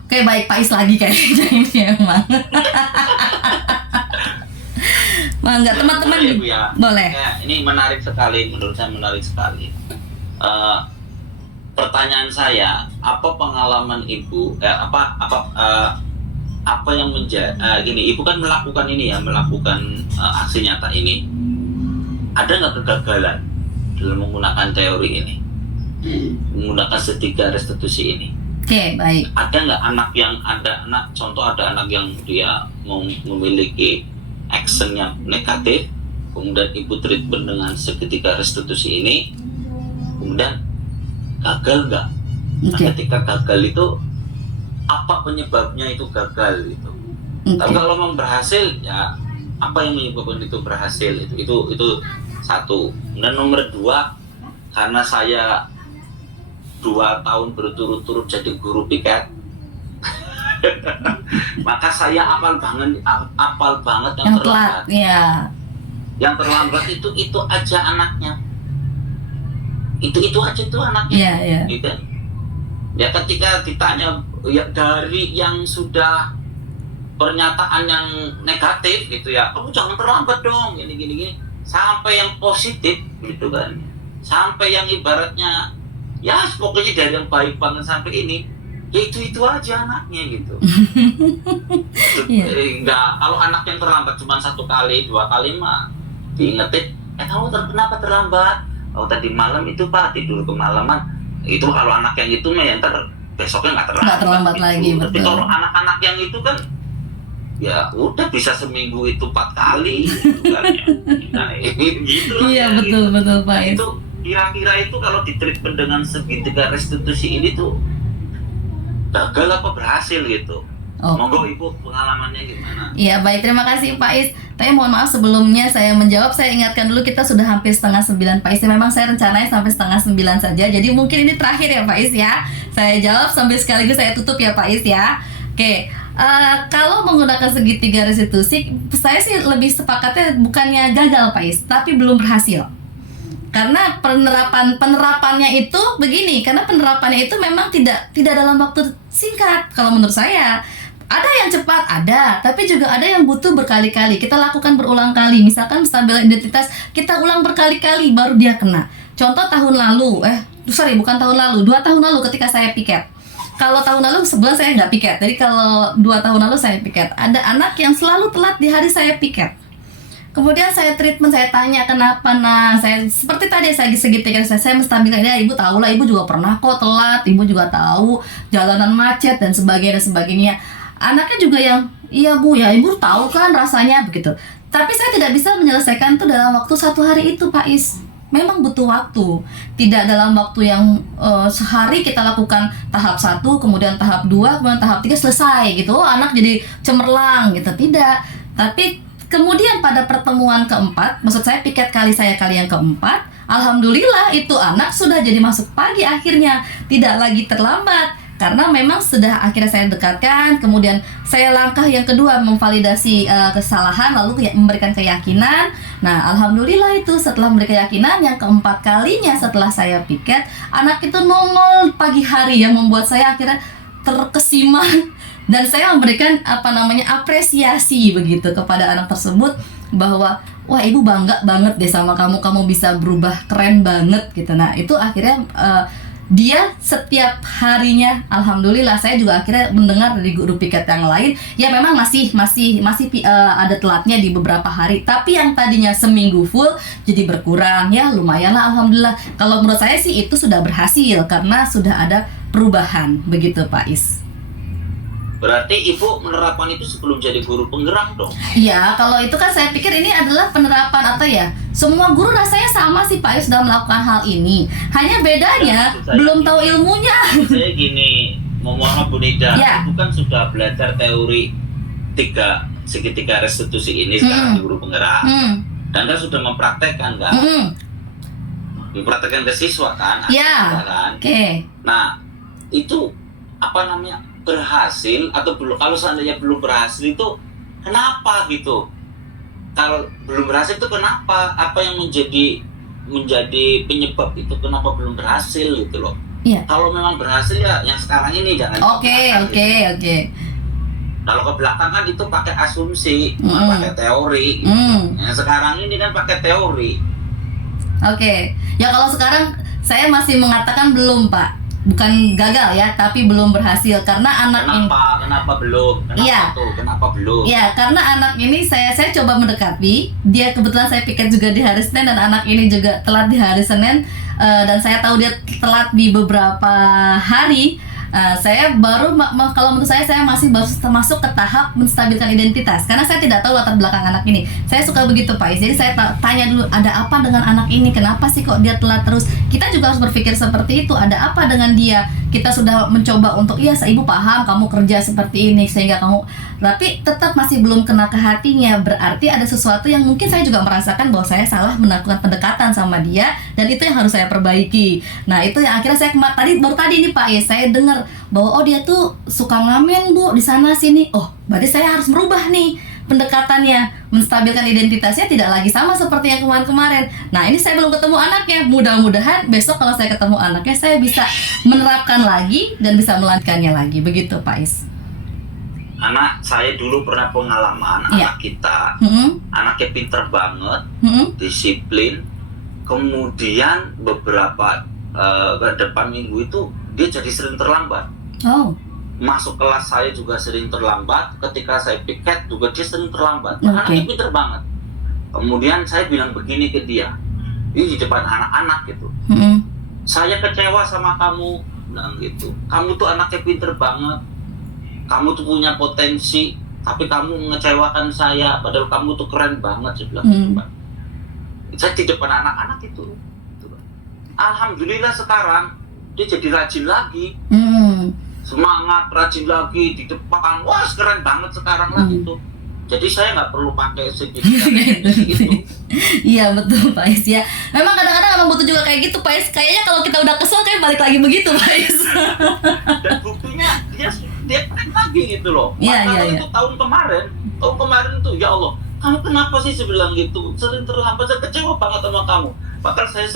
Oke baik, Pak Is lagi kayaknya ini emang. Mangga teman-teman boleh, Bu, ya. Boleh. Ya, ini menarik sekali, menurut saya menarik sekali. Pertanyaan saya, apa pengalaman Ibu? Apa yang gini, Ibu kan melakukan ini ya, melakukan aksi nyata ini. Ada nggak kegagalan dalam menggunakan teori ini, menggunakan segitiga restitusi ini? Oke, baik. Ada nggak anak yang dia memiliki action yang negatif, kemudian Ibu treatment dengan segitiga restitusi ini, kemudian gagal nggak? Nah, ketika gagal itu apa penyebabnya itu gagal itu? Tapi kalau memang berhasil ya apa yang menyebabkan itu berhasil itu satu. Dan nomor dua, karena saya 2 tahun berturut-turut jadi guru piket, maka saya apal banget yang terlambat. Ya. Yang terlambat itu aja anaknya. itu aja tuh anaknya. Iya, iya. Gitu. Ya ketika ditanya ya dari yang sudah pernyataan yang negatif gitu ya, kamu jangan terlambat dong, gini, sampai yang positif gitu kan, sampai yang ibaratnya ya pokoknya dari yang baik banget sampai ini, ya itu aja anaknya gitu. Enggak, kalau anak yang terlambat cuma 1 kali 2 kali mah diingetin, kamu kenapa terlambat? Oh tadi malam itu Pak tidur kemalaman. Itu kalau anak yang itu mah ya ntar besoknya nggak terlambat gitu. Lagi, Tapi betul. kalau anak-anak yang itu kan ya udah bisa seminggu itu 4 kali gitu kan ya. Nah gitu lah Iya, ya, betul gitu. betul Pak Is. Itu kira-kira itu kalau ditreatment dengan segitiga restitusi ini tuh gagal apa berhasil gitu. Oh. Monggo Ibu pengalamannya gimana? Iya baik, terima kasih Pak Is. Tapi mohon maaf sebelumnya saya menjawab, saya ingatkan dulu kita sudah hampir 8:30 Pak Is. Memang saya rencananya sampai 8:30 saja. Jadi mungkin ini terakhir ya Pak Is ya. Saya jawab sambil sekaligus saya tutup ya Pak Is ya. Oke, kalau menggunakan segitiga restitusi, saya sih lebih sepakatnya bukannya gagal Pak Is, tapi belum berhasil. Karena penerapannya itu begini, karena penerapannya itu memang tidak dalam waktu singkat kalau menurut saya. Ada yang cepat, ada, tapi juga ada yang butuh berkali-kali. Kita lakukan berulang kali. Misalkan penstabilan identitas, kita ulang berkali-kali baru dia kena. Contoh tahun lalu, bukan tahun lalu, 2 tahun lalu ketika saya piket. Kalau tahun lalu sebulan saya nggak piket. Jadi kalau 2 tahun lalu saya piket. Ada anak yang selalu telat di hari saya piket. Kemudian saya treatment, saya tanya kenapa, saya seperti tadi saya segitiga, saya menstabilkan ya, ibu tahu lah, ibu juga pernah kok telat, ibu juga tahu jalanan macet dan sebagainya. Anaknya juga yang iya bu, ya ibu tahu kan rasanya begitu. Tapi saya tidak bisa menyelesaikan itu dalam waktu 1 hari itu Pak Is. Memang butuh waktu, tidak dalam waktu yang sehari kita lakukan tahap 1, kemudian tahap 2, kemudian tahap 3 selesai gitu. Anak jadi cemerlang gitu, tidak. Tapi kemudian pada pertemuan keempat, maksud saya piket kali yang keempat, alhamdulillah itu anak sudah jadi masuk pagi akhirnya, tidak lagi terlambat. Karena memang sudah akhirnya saya dekatkan, kemudian saya langkah yang kedua memvalidasi kesalahan, lalu memberikan keyakinan. Nah alhamdulillah itu setelah memberikan keyakinan, yang keempat kalinya setelah saya piket, anak itu nongol pagi hari yang membuat saya akhirnya terkesima. Dan saya memberikan apresiasi begitu kepada anak tersebut, bahwa wah ibu bangga banget deh sama kamu bisa berubah, keren banget gitu. Nah itu akhirnya dia setiap harinya, alhamdulillah saya juga akhirnya mendengar dari guru piket yang lain, ya memang masih ada telatnya di beberapa hari, tapi yang tadinya seminggu full jadi berkurang, ya lumayan lah alhamdulillah. Kalau menurut saya sih itu sudah berhasil karena sudah ada perubahan begitu Pak Is. Berarti Ibu menerapkan itu sebelum jadi guru penggerak dong? Iya, kalau itu kan saya pikir ini adalah penerapan atau ya semua guru rasanya sama sih Pak Is sudah melakukan hal ini. Hanya bedanya belum tahu ilmunya. Saya gini, mohon Bu Nida, Ya. Ibu kan sudah belajar teori segitiga restitusi ini sekarang di guru penggerak. Dan kan sudah mempraktekkan kan? Mempraktekkan ke siswa kan? Ya. Kan? Oke. Nah, itu berhasil atau belum? Kalau seandainya belum berhasil itu kenapa gitu? Kalau belum berhasil itu kenapa? Apa yang menjadi penyebab itu kenapa belum berhasil gitu loh? Iya. Kalau memang berhasil ya yang sekarang ini jangan. Oke. Kalau ke belakang kan itu pakai asumsi, pakai teori. Gitu. Yang sekarang ini kan pakai teori. Oke. Ya kalau sekarang saya masih mengatakan belum Pak. Bukan gagal ya, tapi belum berhasil karena anak ini. Kenapa belum? Kenapa belum? Iya, karena anak ini saya coba mendekati. Dia kebetulan saya piket juga di hari Senin dan anak ini juga telat di hari Senin, dan saya tahu dia telat di beberapa hari. Saya baru kalau menurut saya masih baru termasuk ke tahap menstabilkan identitas karena saya tidak tahu latar belakang anak ini. Saya suka begitu Pak Is. Jadi saya tanya dulu ada apa dengan anak ini, kenapa sih kok dia telat terus. Kita juga harus berpikir seperti itu, ada apa dengan dia. Kita sudah mencoba untuk ibu paham kamu kerja seperti ini sehingga kamu, tapi tetap masih belum kena ke hatinya. Berarti ada sesuatu yang mungkin saya juga merasakan bahwa saya salah melakukan pendekatan sama dia, dan itu yang harus saya perbaiki. Nah itu yang akhirnya saya baru tadi nih Pak Is, saya dengar bahwa dia tuh suka ngamen Bu di sana sini. Oh berarti saya harus merubah nih. pendekatannya, menstabilkan identitasnya tidak lagi sama seperti yang kemarin-kemarin. Nah, ini saya belum ketemu anaknya. Mudah-mudahan besok kalau saya ketemu anaknya, saya bisa menerapkan lagi dan bisa melanjutkannya lagi. Begitu, Pak Is. Anak saya dulu pernah pengalaman, Iya. anak kita, anaknya pinter banget, disiplin. Kemudian beberapa depan minggu itu dia jadi sering terlambat. Oh, Masuk kelas saya juga sering terlambat. Ketika saya piket juga dia sering terlambat. Oke. Anaknya pinter banget. Kemudian saya bilang begini ke dia, ini di depan anak-anak gitu. Saya kecewa sama kamu, bilang gitu. Kamu tuh anaknya pinter banget. Kamu tuh punya potensi, tapi kamu mengecewakan saya. Padahal kamu tuh keren banget, saya bilang. Saya di depan anak-anak itu. Alhamdulillah sekarang dia jadi rajin lagi. Semangat, rajin lagi di depan. Wah, keren banget sekarang lah gitu. Jadi saya nggak perlu pakai segitiga gitu. Iya betul Pak Is ya. Memang kadang-kadang emang butuh juga kayak gitu Pak Is. Kayaknya kalau kita udah kesel kayak balik lagi begitu Pak Is. Dan buktinya dia keren lagi gitu loh. Iya, Padahal iya. itu tahun kemarin tuh ya Allah, kamu kenapa sih sebilang gitu? Sering terlambat, saya kecewa banget sama kamu. Bahkan saya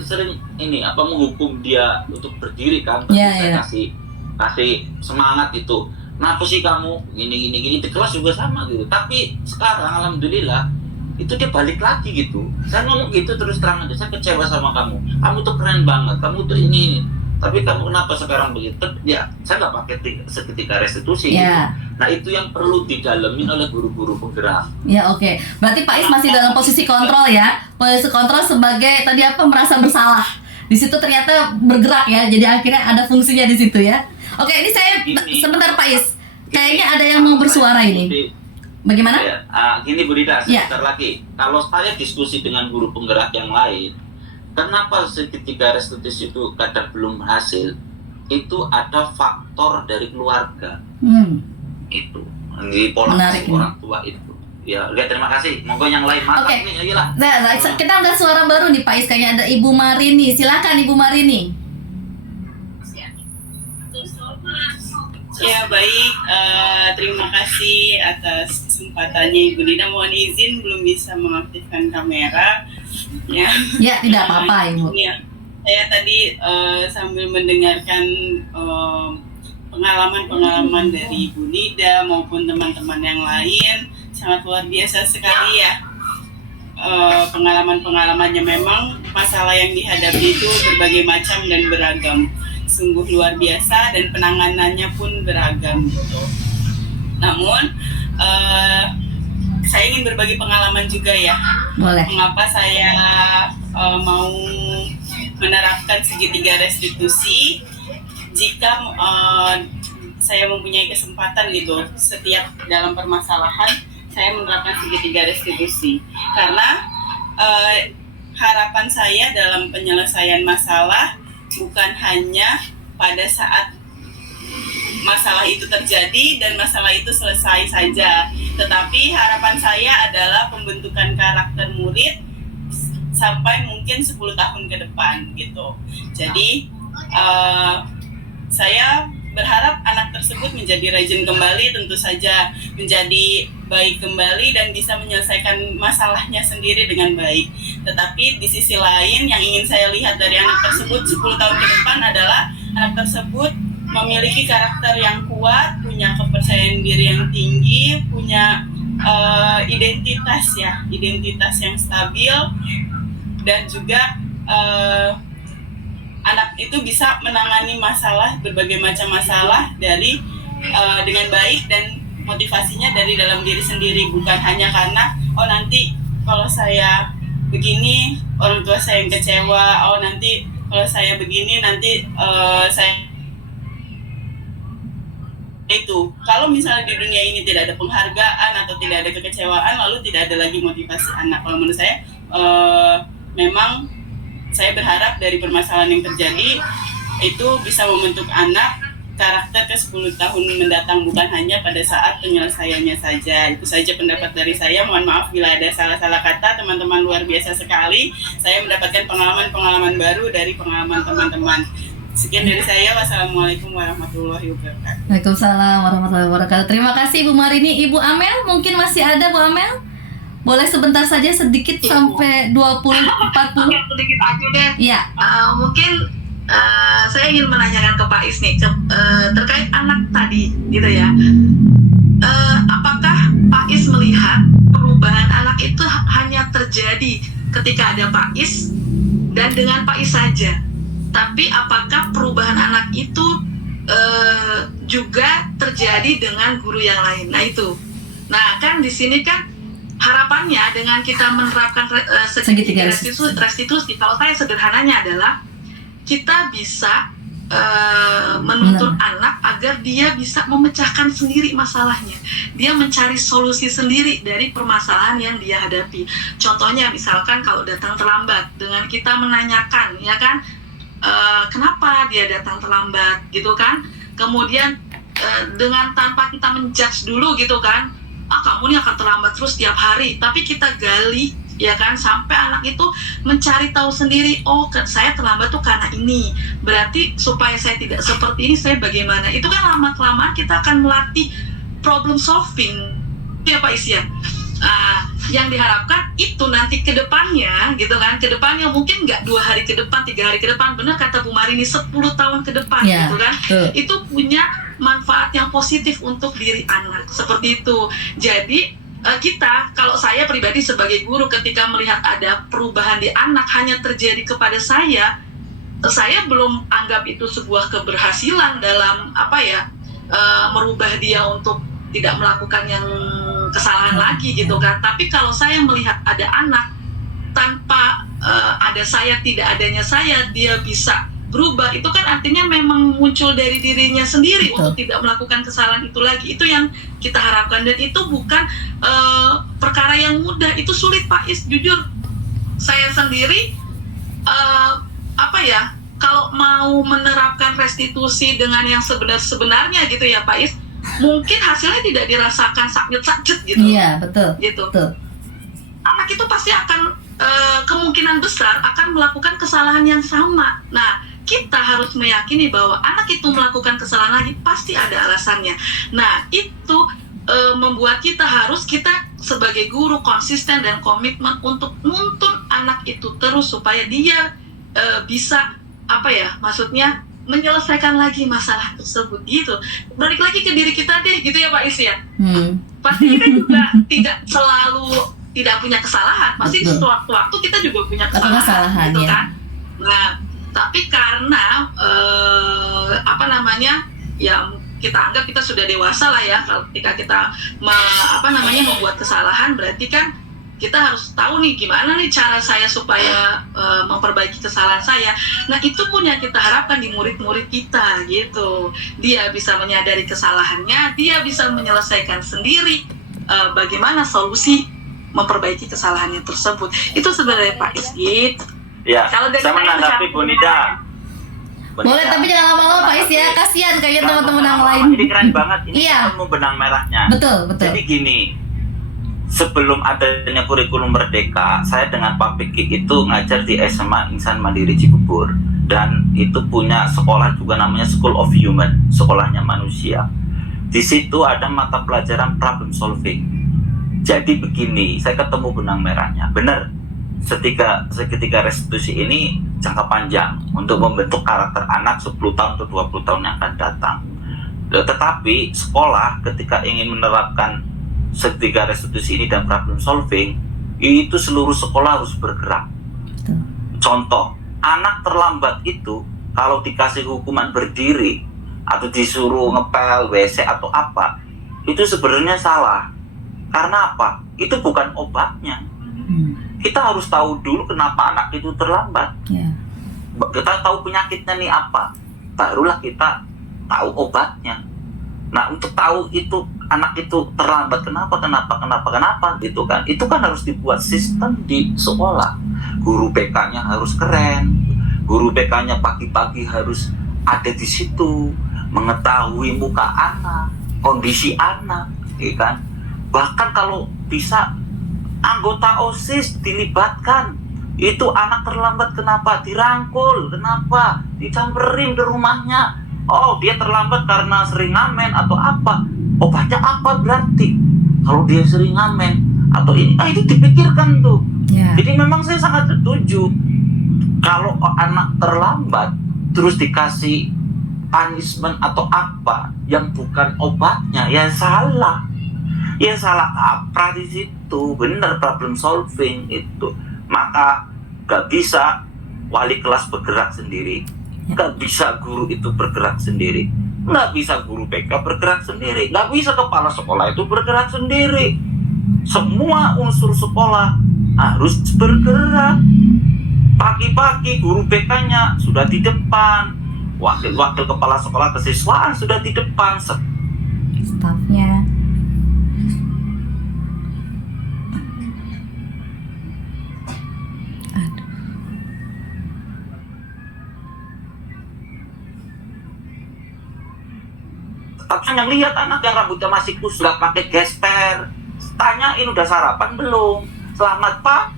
sering ini menghukum dia untuk berdiri kan. Tapi Iya, saya iya. kasih semangat itu. Kenapa sih kamu gini di kelas juga sama gitu. Tapi sekarang alhamdulillah itu dia balik lagi gitu. Saya ngomong gitu terus terang aja, saya kecewa sama kamu. Kamu tuh keren banget, kamu tuh ini. Tapi kamu kenapa sekarang begitu? Ya, saya nggak pakai seketika restitusi. Ya. Gitu. Nah itu yang perlu didalemin oleh guru-guru penggerak. Ya oke. Berarti Pak Is masih dalam posisi kontrol ya. Posisi kontrol sebagai tadi merasa bersalah. Di situ ternyata bergerak ya. Jadi akhirnya ada fungsinya di situ ya. Oke, ini saya sebentar Pak Is. Kayaknya ada yang mau bersuara ini. Bagaimana? Ya, gini Bu Rida, Ya. sebentar lagi. Kalau saya diskusi dengan guru penggerak yang lain, kenapa segitiga restitusi itu kadang belum berhasil? Itu ada faktor dari keluarga. Itu di pola Menarik ini. orang tua itu. Ya, lihat terima kasih. Monggo yang lain mantap Oke. nih, ayolah. Nah, kita udah suara baru nih Pak Is. Kayaknya ada Ibu Marini. Silakan Ibu Marini. Ya baik, terima kasih atas kesempatannya Ibu Dina. Mohon izin belum bisa mengaktifkan kamera. Ya, Ya, tidak apa-apa Ibu. Ya, saya tadi sambil mendengarkan pengalaman-pengalaman dari Ibu Nida maupun teman-teman yang lain, sangat luar biasa sekali ya. Pengalaman-pengalamannya memang masalah yang dihadapi itu berbagai macam dan beragam. Sungguh luar biasa dan penanganannya pun beragam gitu. Namun saya ingin berbagi pengalaman juga ya. Boleh. Mengapa saya mau menerapkan segitiga restitusi jika saya mempunyai kesempatan gitu setiap dalam permasalahan saya menerapkan segitiga restitusi karena harapan saya dalam penyelesaian masalah bukan hanya pada saat masalah itu terjadi dan masalah itu selesai saja, tetapi harapan saya adalah pembentukan karakter murid sampai mungkin 10 tahun ke depan gitu. Jadi saya berharap anak tersebut menjadi rajin kembali, tentu saja menjadi baik kembali dan bisa menyelesaikan masalahnya sendiri dengan baik. Tetapi di sisi lain yang ingin saya lihat dari anak tersebut 10 tahun ke depan adalah anak tersebut memiliki karakter yang kuat, punya kepercayaan diri yang tinggi, punya identitas yang stabil, dan juga anak itu bisa menangani masalah, berbagai macam masalah dengan baik dan motivasinya dari dalam diri sendiri, bukan hanya karena nanti kalau saya begini orang tua saya yang kecewa, nanti kalau saya begini nanti saya itu. Kalau misalnya di dunia ini tidak ada penghargaan atau tidak ada kekecewaan, lalu tidak ada lagi motivasi anak. Kalau menurut saya memang saya berharap dari permasalahan yang terjadi itu bisa membentuk anak karakter ke 10 tahun mendatang, bukan hanya pada saat penyelesaiannya saja. Itu saja pendapat dari saya. Mohon maaf bila ada salah-salah kata. Teman-teman luar biasa sekali. Saya mendapatkan pengalaman-pengalaman baru dari pengalaman teman-teman. Sekian dari saya. Wassalamualaikum warahmatullahi wabarakatuh. Waalaikumsalam warahmatullahi wabarakatuh. Terima kasih Ibu Marini. Ibu Amel mungkin masih ada, Bu Amel? Boleh sebentar saja, sedikit sampai 20-40. Sedikit aja deh. Iya. Mungkin saya ingin menanyakan ke Pak Is nih terkait anak tadi, gitu ya. Apakah Pak Is melihat perubahan anak itu hanya terjadi ketika ada Pak Is dan dengan Pak Is saja? Tapi apakah perubahan anak itu juga terjadi dengan guru yang lain? Nah itu. Nah kan di sini kan harapannya dengan kita menerapkan segitiga restitusi, kalau saya sederhananya adalah kita bisa menuntun anak agar dia bisa memecahkan sendiri masalahnya. Dia mencari solusi sendiri dari permasalahan yang dia hadapi. Contohnya misalkan kalau datang terlambat, dengan kita menanyakan, ya kan, kenapa dia datang terlambat, gitu kan? Kemudian dengan tanpa kita menjudge dulu, gitu kan, kamu nih akan terlambat terus tiap hari. Tapi kita gali, ya kan, sampai anak itu mencari tahu sendiri, oh saya terlambat tuh karena ini, berarti supaya saya tidak seperti ini saya bagaimana. Itu kan lama-kelamaan kita akan melatih problem solving, ya Pak Is ya. Yang diharapkan itu nanti ke depannya, gitu kan, ke depannya mungkin nggak 2 hari ke depan, 3 hari ke depan, benar kata Bu Marini, 10 tahun ke depan, gitu kan, itu punya manfaat yang positif untuk diri anak, seperti itu. Jadi kita, kalau saya pribadi sebagai guru, ketika melihat ada perubahan di anak hanya terjadi kepada saya belum anggap itu sebuah keberhasilan dalam merubah dia untuk tidak melakukan yang kesalahan lagi, gitu kan. Tapi kalau saya melihat ada anak tanpa ada saya, tidak adanya saya, dia bisa berubah, itu kan artinya memang muncul dari dirinya sendiri. Betul. Untuk tidak melakukan kesalahan itu lagi. Itu yang kita harapkan, dan itu bukan perkara yang mudah, itu sulit Pak Is. Jujur saya sendiri kalau mau menerapkan restitusi dengan yang sebenarnya, gitu ya Pak Is, mungkin hasilnya tidak dirasakan sakit gitu. Iya, betul. Gitu. Betul. Anak itu pasti akan kemungkinan besar akan melakukan kesalahan yang sama. Nah, kita harus meyakini bahwa anak itu melakukan kesalahan lagi pasti ada alasannya. Nah, itu membuat kita sebagai guru konsisten dan komitmen untuk nuntun anak itu terus supaya dia bisa maksudnya menyelesaikan lagi masalah tersebut, gitu. Balik lagi ke diri kita deh, gitu ya Pak Is ya. Pasti kita juga tidak selalu tidak punya kesalahan, pasti sewaktu-waktu kita juga punya kesalahan, gitu kan. Nah, tapi karena ya kita anggap kita sudah dewasa lah ya, ketika kita membuat kesalahan, berarti kan kita harus tahu nih gimana nih cara saya supaya memperbaiki kesalahan saya. Nah, itu pun yang kita harapkan di murid-murid kita, gitu. Dia bisa menyadari kesalahannya, dia bisa menyelesaikan sendiri bagaimana solusi memperbaiki kesalahannya tersebut. Itu sebenarnya Pak Is, gitu. Ya, kalau dari saya menanggapi Bu Nida. Boleh, tapi jangan lama-lama Pak Is ya, kasihan kayaknya teman-teman yang lain. Ini keren banget, ini ketemu benang merahnya. Betul. Jadi gini, sebelum adanya kurikulum Merdeka, saya dengan Pak Piki itu ngajar di SMA Insan Mandiri Cibubur, dan itu punya sekolah juga namanya School of Human, sekolahnya manusia. Di situ ada mata pelajaran problem solving. Jadi begini, saya ketemu benang merahnya. Benar, seketika restitusi ini jangka panjang untuk membentuk karakter anak 10 tahun atau 20 tahun yang akan datang. Tetapi sekolah ketika ingin menerapkan seketika restitusi ini dan problem solving, itu seluruh sekolah harus bergerak. Contoh, anak terlambat itu kalau dikasih hukuman berdiri atau disuruh ngepel WC atau apa, itu sebenarnya salah. Karena apa? Itu bukan obatnya. Kita harus tahu dulu kenapa anak itu terlambat. Kita tahu penyakitnya nih apa, barulah kita tahu obatnya. Nah, untuk tahu itu anak itu terlambat kenapa gitu kan, itu kan harus dibuat sistem di sekolah. Guru BK-nya harus keren, guru BK-nya pagi-pagi harus ada di situ, mengetahui muka anak, kondisi anak, ya kan. Bahkan kalau bisa anggota OSIS dilibatkan Itu anak terlambat kenapa? Dirangkul, kenapa? Dicamperin ke rumahnya. Oh, dia terlambat karena sering ngamen atau apa? Obatnya apa berarti? Kalau dia sering ngamen atau ini, itu dipikirkan tuh. Jadi memang saya sangat setuju. Kalau anak terlambat terus dikasih punishment atau apa yang bukan obatnya, ya salah. Ya salah kaprah di situ. Benar, problem solving itu. Maka gak bisa wali kelas bergerak sendiri, gak bisa guru itu bergerak sendiri, gak bisa guru BK bergerak sendiri, gak bisa kepala sekolah itu bergerak sendiri. Semua unsur sekolah harus bergerak. Pagi-pagi guru BK-nya sudah di depan, wakil-wakil kepala sekolah kesiswaan sudah di depan, Stafnya. Tapi yang lihat anak yang rambutnya masih kusut, gak pakai gesper, tanyain udah sarapan belum, selamat pak.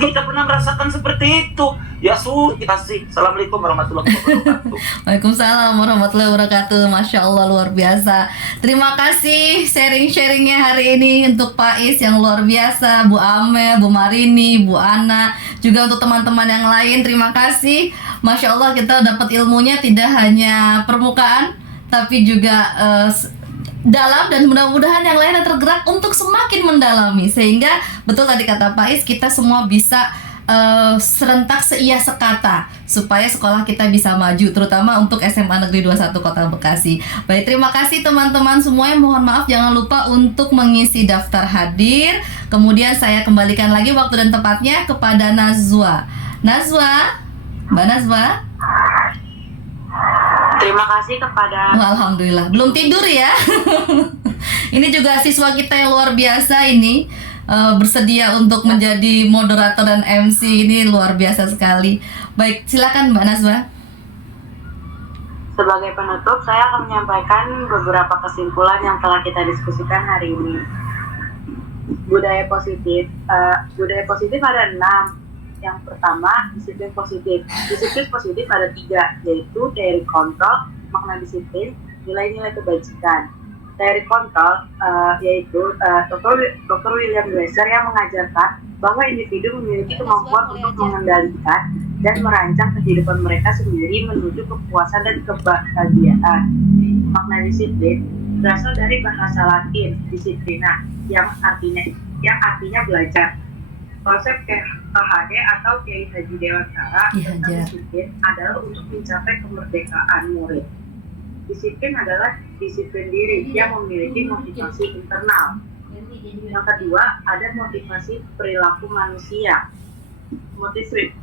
Kita pernah merasakan seperti itu. Ya kita sih. Assalamualaikum warahmatullahi wabarakatuh. Waalaikumsalam warahmatullahi wabarakatuh. Masya Allah, luar biasa. Terima kasih sharing-sharingnya hari ini untuk Pak Is yang luar biasa, Bu Amel, Bu Marini, Bu Ana, juga untuk teman-teman yang lain. Terima kasih. Masya Allah, kita dapat ilmunya tidak hanya permukaan, tapi juga dalam, dan mudah-mudahan yang lain tergerak untuk semakin mendalami, sehingga betul tadi kata Pak Is, kita semua bisa serentak seia sekata supaya sekolah kita bisa maju, terutama untuk SMA Negeri 21 Kota Bekasi. Baik, terima kasih teman-teman semuanya. Mohon maaf, jangan lupa untuk mengisi daftar hadir. Kemudian saya kembalikan lagi waktu dan tempatnya kepada Nazwa. Mbak Nazwa. Terima kasih kepada... Alhamdulillah, belum tidur ya. Ini juga siswa kita yang luar biasa ini, bersedia untuk menjadi moderator dan MC. Ini luar biasa sekali. Baik, silakan Mbak Nazwa. Sebagai penutup, saya akan menyampaikan beberapa kesimpulan yang telah kita diskusikan hari ini. Budaya positif ada 6. Yang pertama, disiplin positif. Disiplin positif ada 3, yaitu teori kontrol, makna disiplin, nilai-nilai kebajikan. Teori kontrol yaitu Dr. William Glasser yang mengajarkan bahwa individu memiliki kemampuan untuk mengendalikan dan merancang kehidupan mereka sendiri menuju kepuasan dan kebahagiaan. Makna disiplin berasal dari bahasa Latin disiplina yang artinya belajar. Konsep KHD atau Kiai Haji Dewantara tentang disiplin adalah untuk mencapai kemerdekaan murid. Disiplin adalah disiplin diri yang memiliki motivasi internal. Yang kedua, ada motivasi perilaku manusia.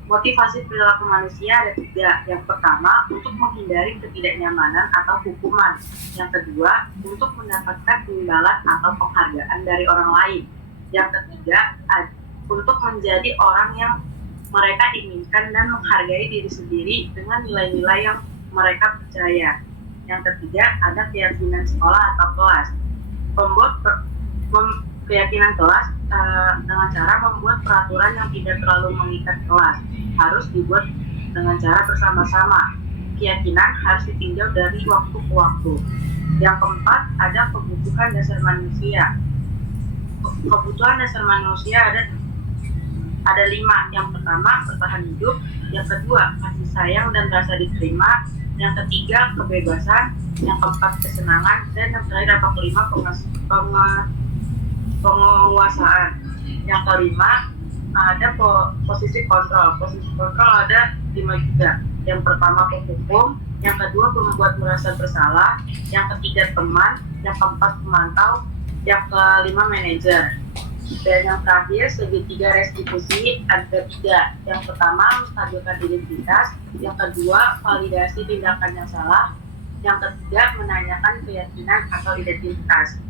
Motivasi perilaku manusia ada 3. Yang pertama, untuk menghindari ketidaknyamanan atau hukuman. Yang kedua, untuk mendapatkan imbalan atau penghargaan dari orang lain. Yang ketiga, untuk menjadi orang yang mereka inginkan dan menghargai diri sendiri dengan nilai-nilai yang mereka percaya. Yang ketiga, ada keyakinan sekolah atau kelas. Keyakinan kelas dengan cara membuat peraturan yang tidak terlalu mengikat kelas. Harus dibuat dengan cara bersama-sama. Keyakinan harus ditinjau dari waktu ke waktu. Yang keempat, ada kebutuhan dasar manusia. Kebutuhan dasar manusia ada 5. Yang pertama, bertahan hidup. Yang kedua, kasih sayang dan rasa diterima. Yang ketiga, kebebasan. Yang keempat, kesenangan. Dan yang terakhir, atau kelima, penguasaan. Yang kelima, ada posisi kontrol. Posisi kontrol ada 5 juga. Yang pertama, penghukum. Yang kedua, membuat merasa bersalah. Yang ketiga, teman. Yang keempat, pemantau. Yang kelima, manajer. Dan yang terakhir, segitiga restitusi ada 3. Yang pertama, menstabilkan identitas. Yang kedua, validasi tindakan yang salah. Yang ketiga, menanyakan keyakinan atau identitas.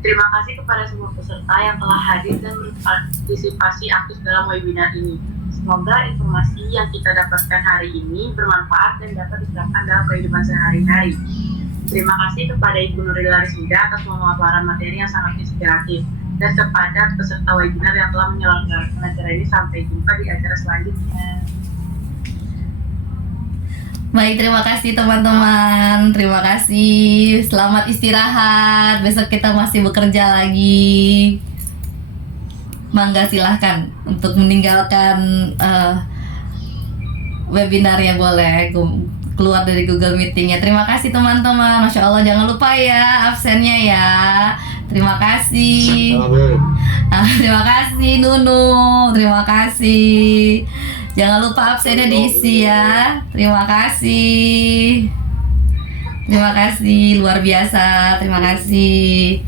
Terima kasih kepada semua peserta yang telah hadir dan berpartisipasi aktif dalam webinar ini. Semoga informasi yang kita dapatkan hari ini bermanfaat dan dapat diterapkan dalam kehidupan sehari-hari. Terima kasih kepada Ibu Nurila Rizida atas pemaparan materi yang sangat inspiratif, dan kepada peserta webinar yang telah menyelenggarakan acara ini. Sampai jumpa di acara selanjutnya. Baik, terima kasih teman-teman. Terima kasih. Selamat istirahat. Besok kita masih bekerja lagi. Mangga silahkan untuk meninggalkan webinarnya, boleh keluar dari Google Meeting-nya. Terima kasih teman-teman. Masya Allah, jangan lupa ya absennya ya. Terima kasih. Terima kasih Nunu. Terima kasih. Jangan lupa absennya diisi ya. Terima kasih. Terima kasih, luar biasa. Terima kasih.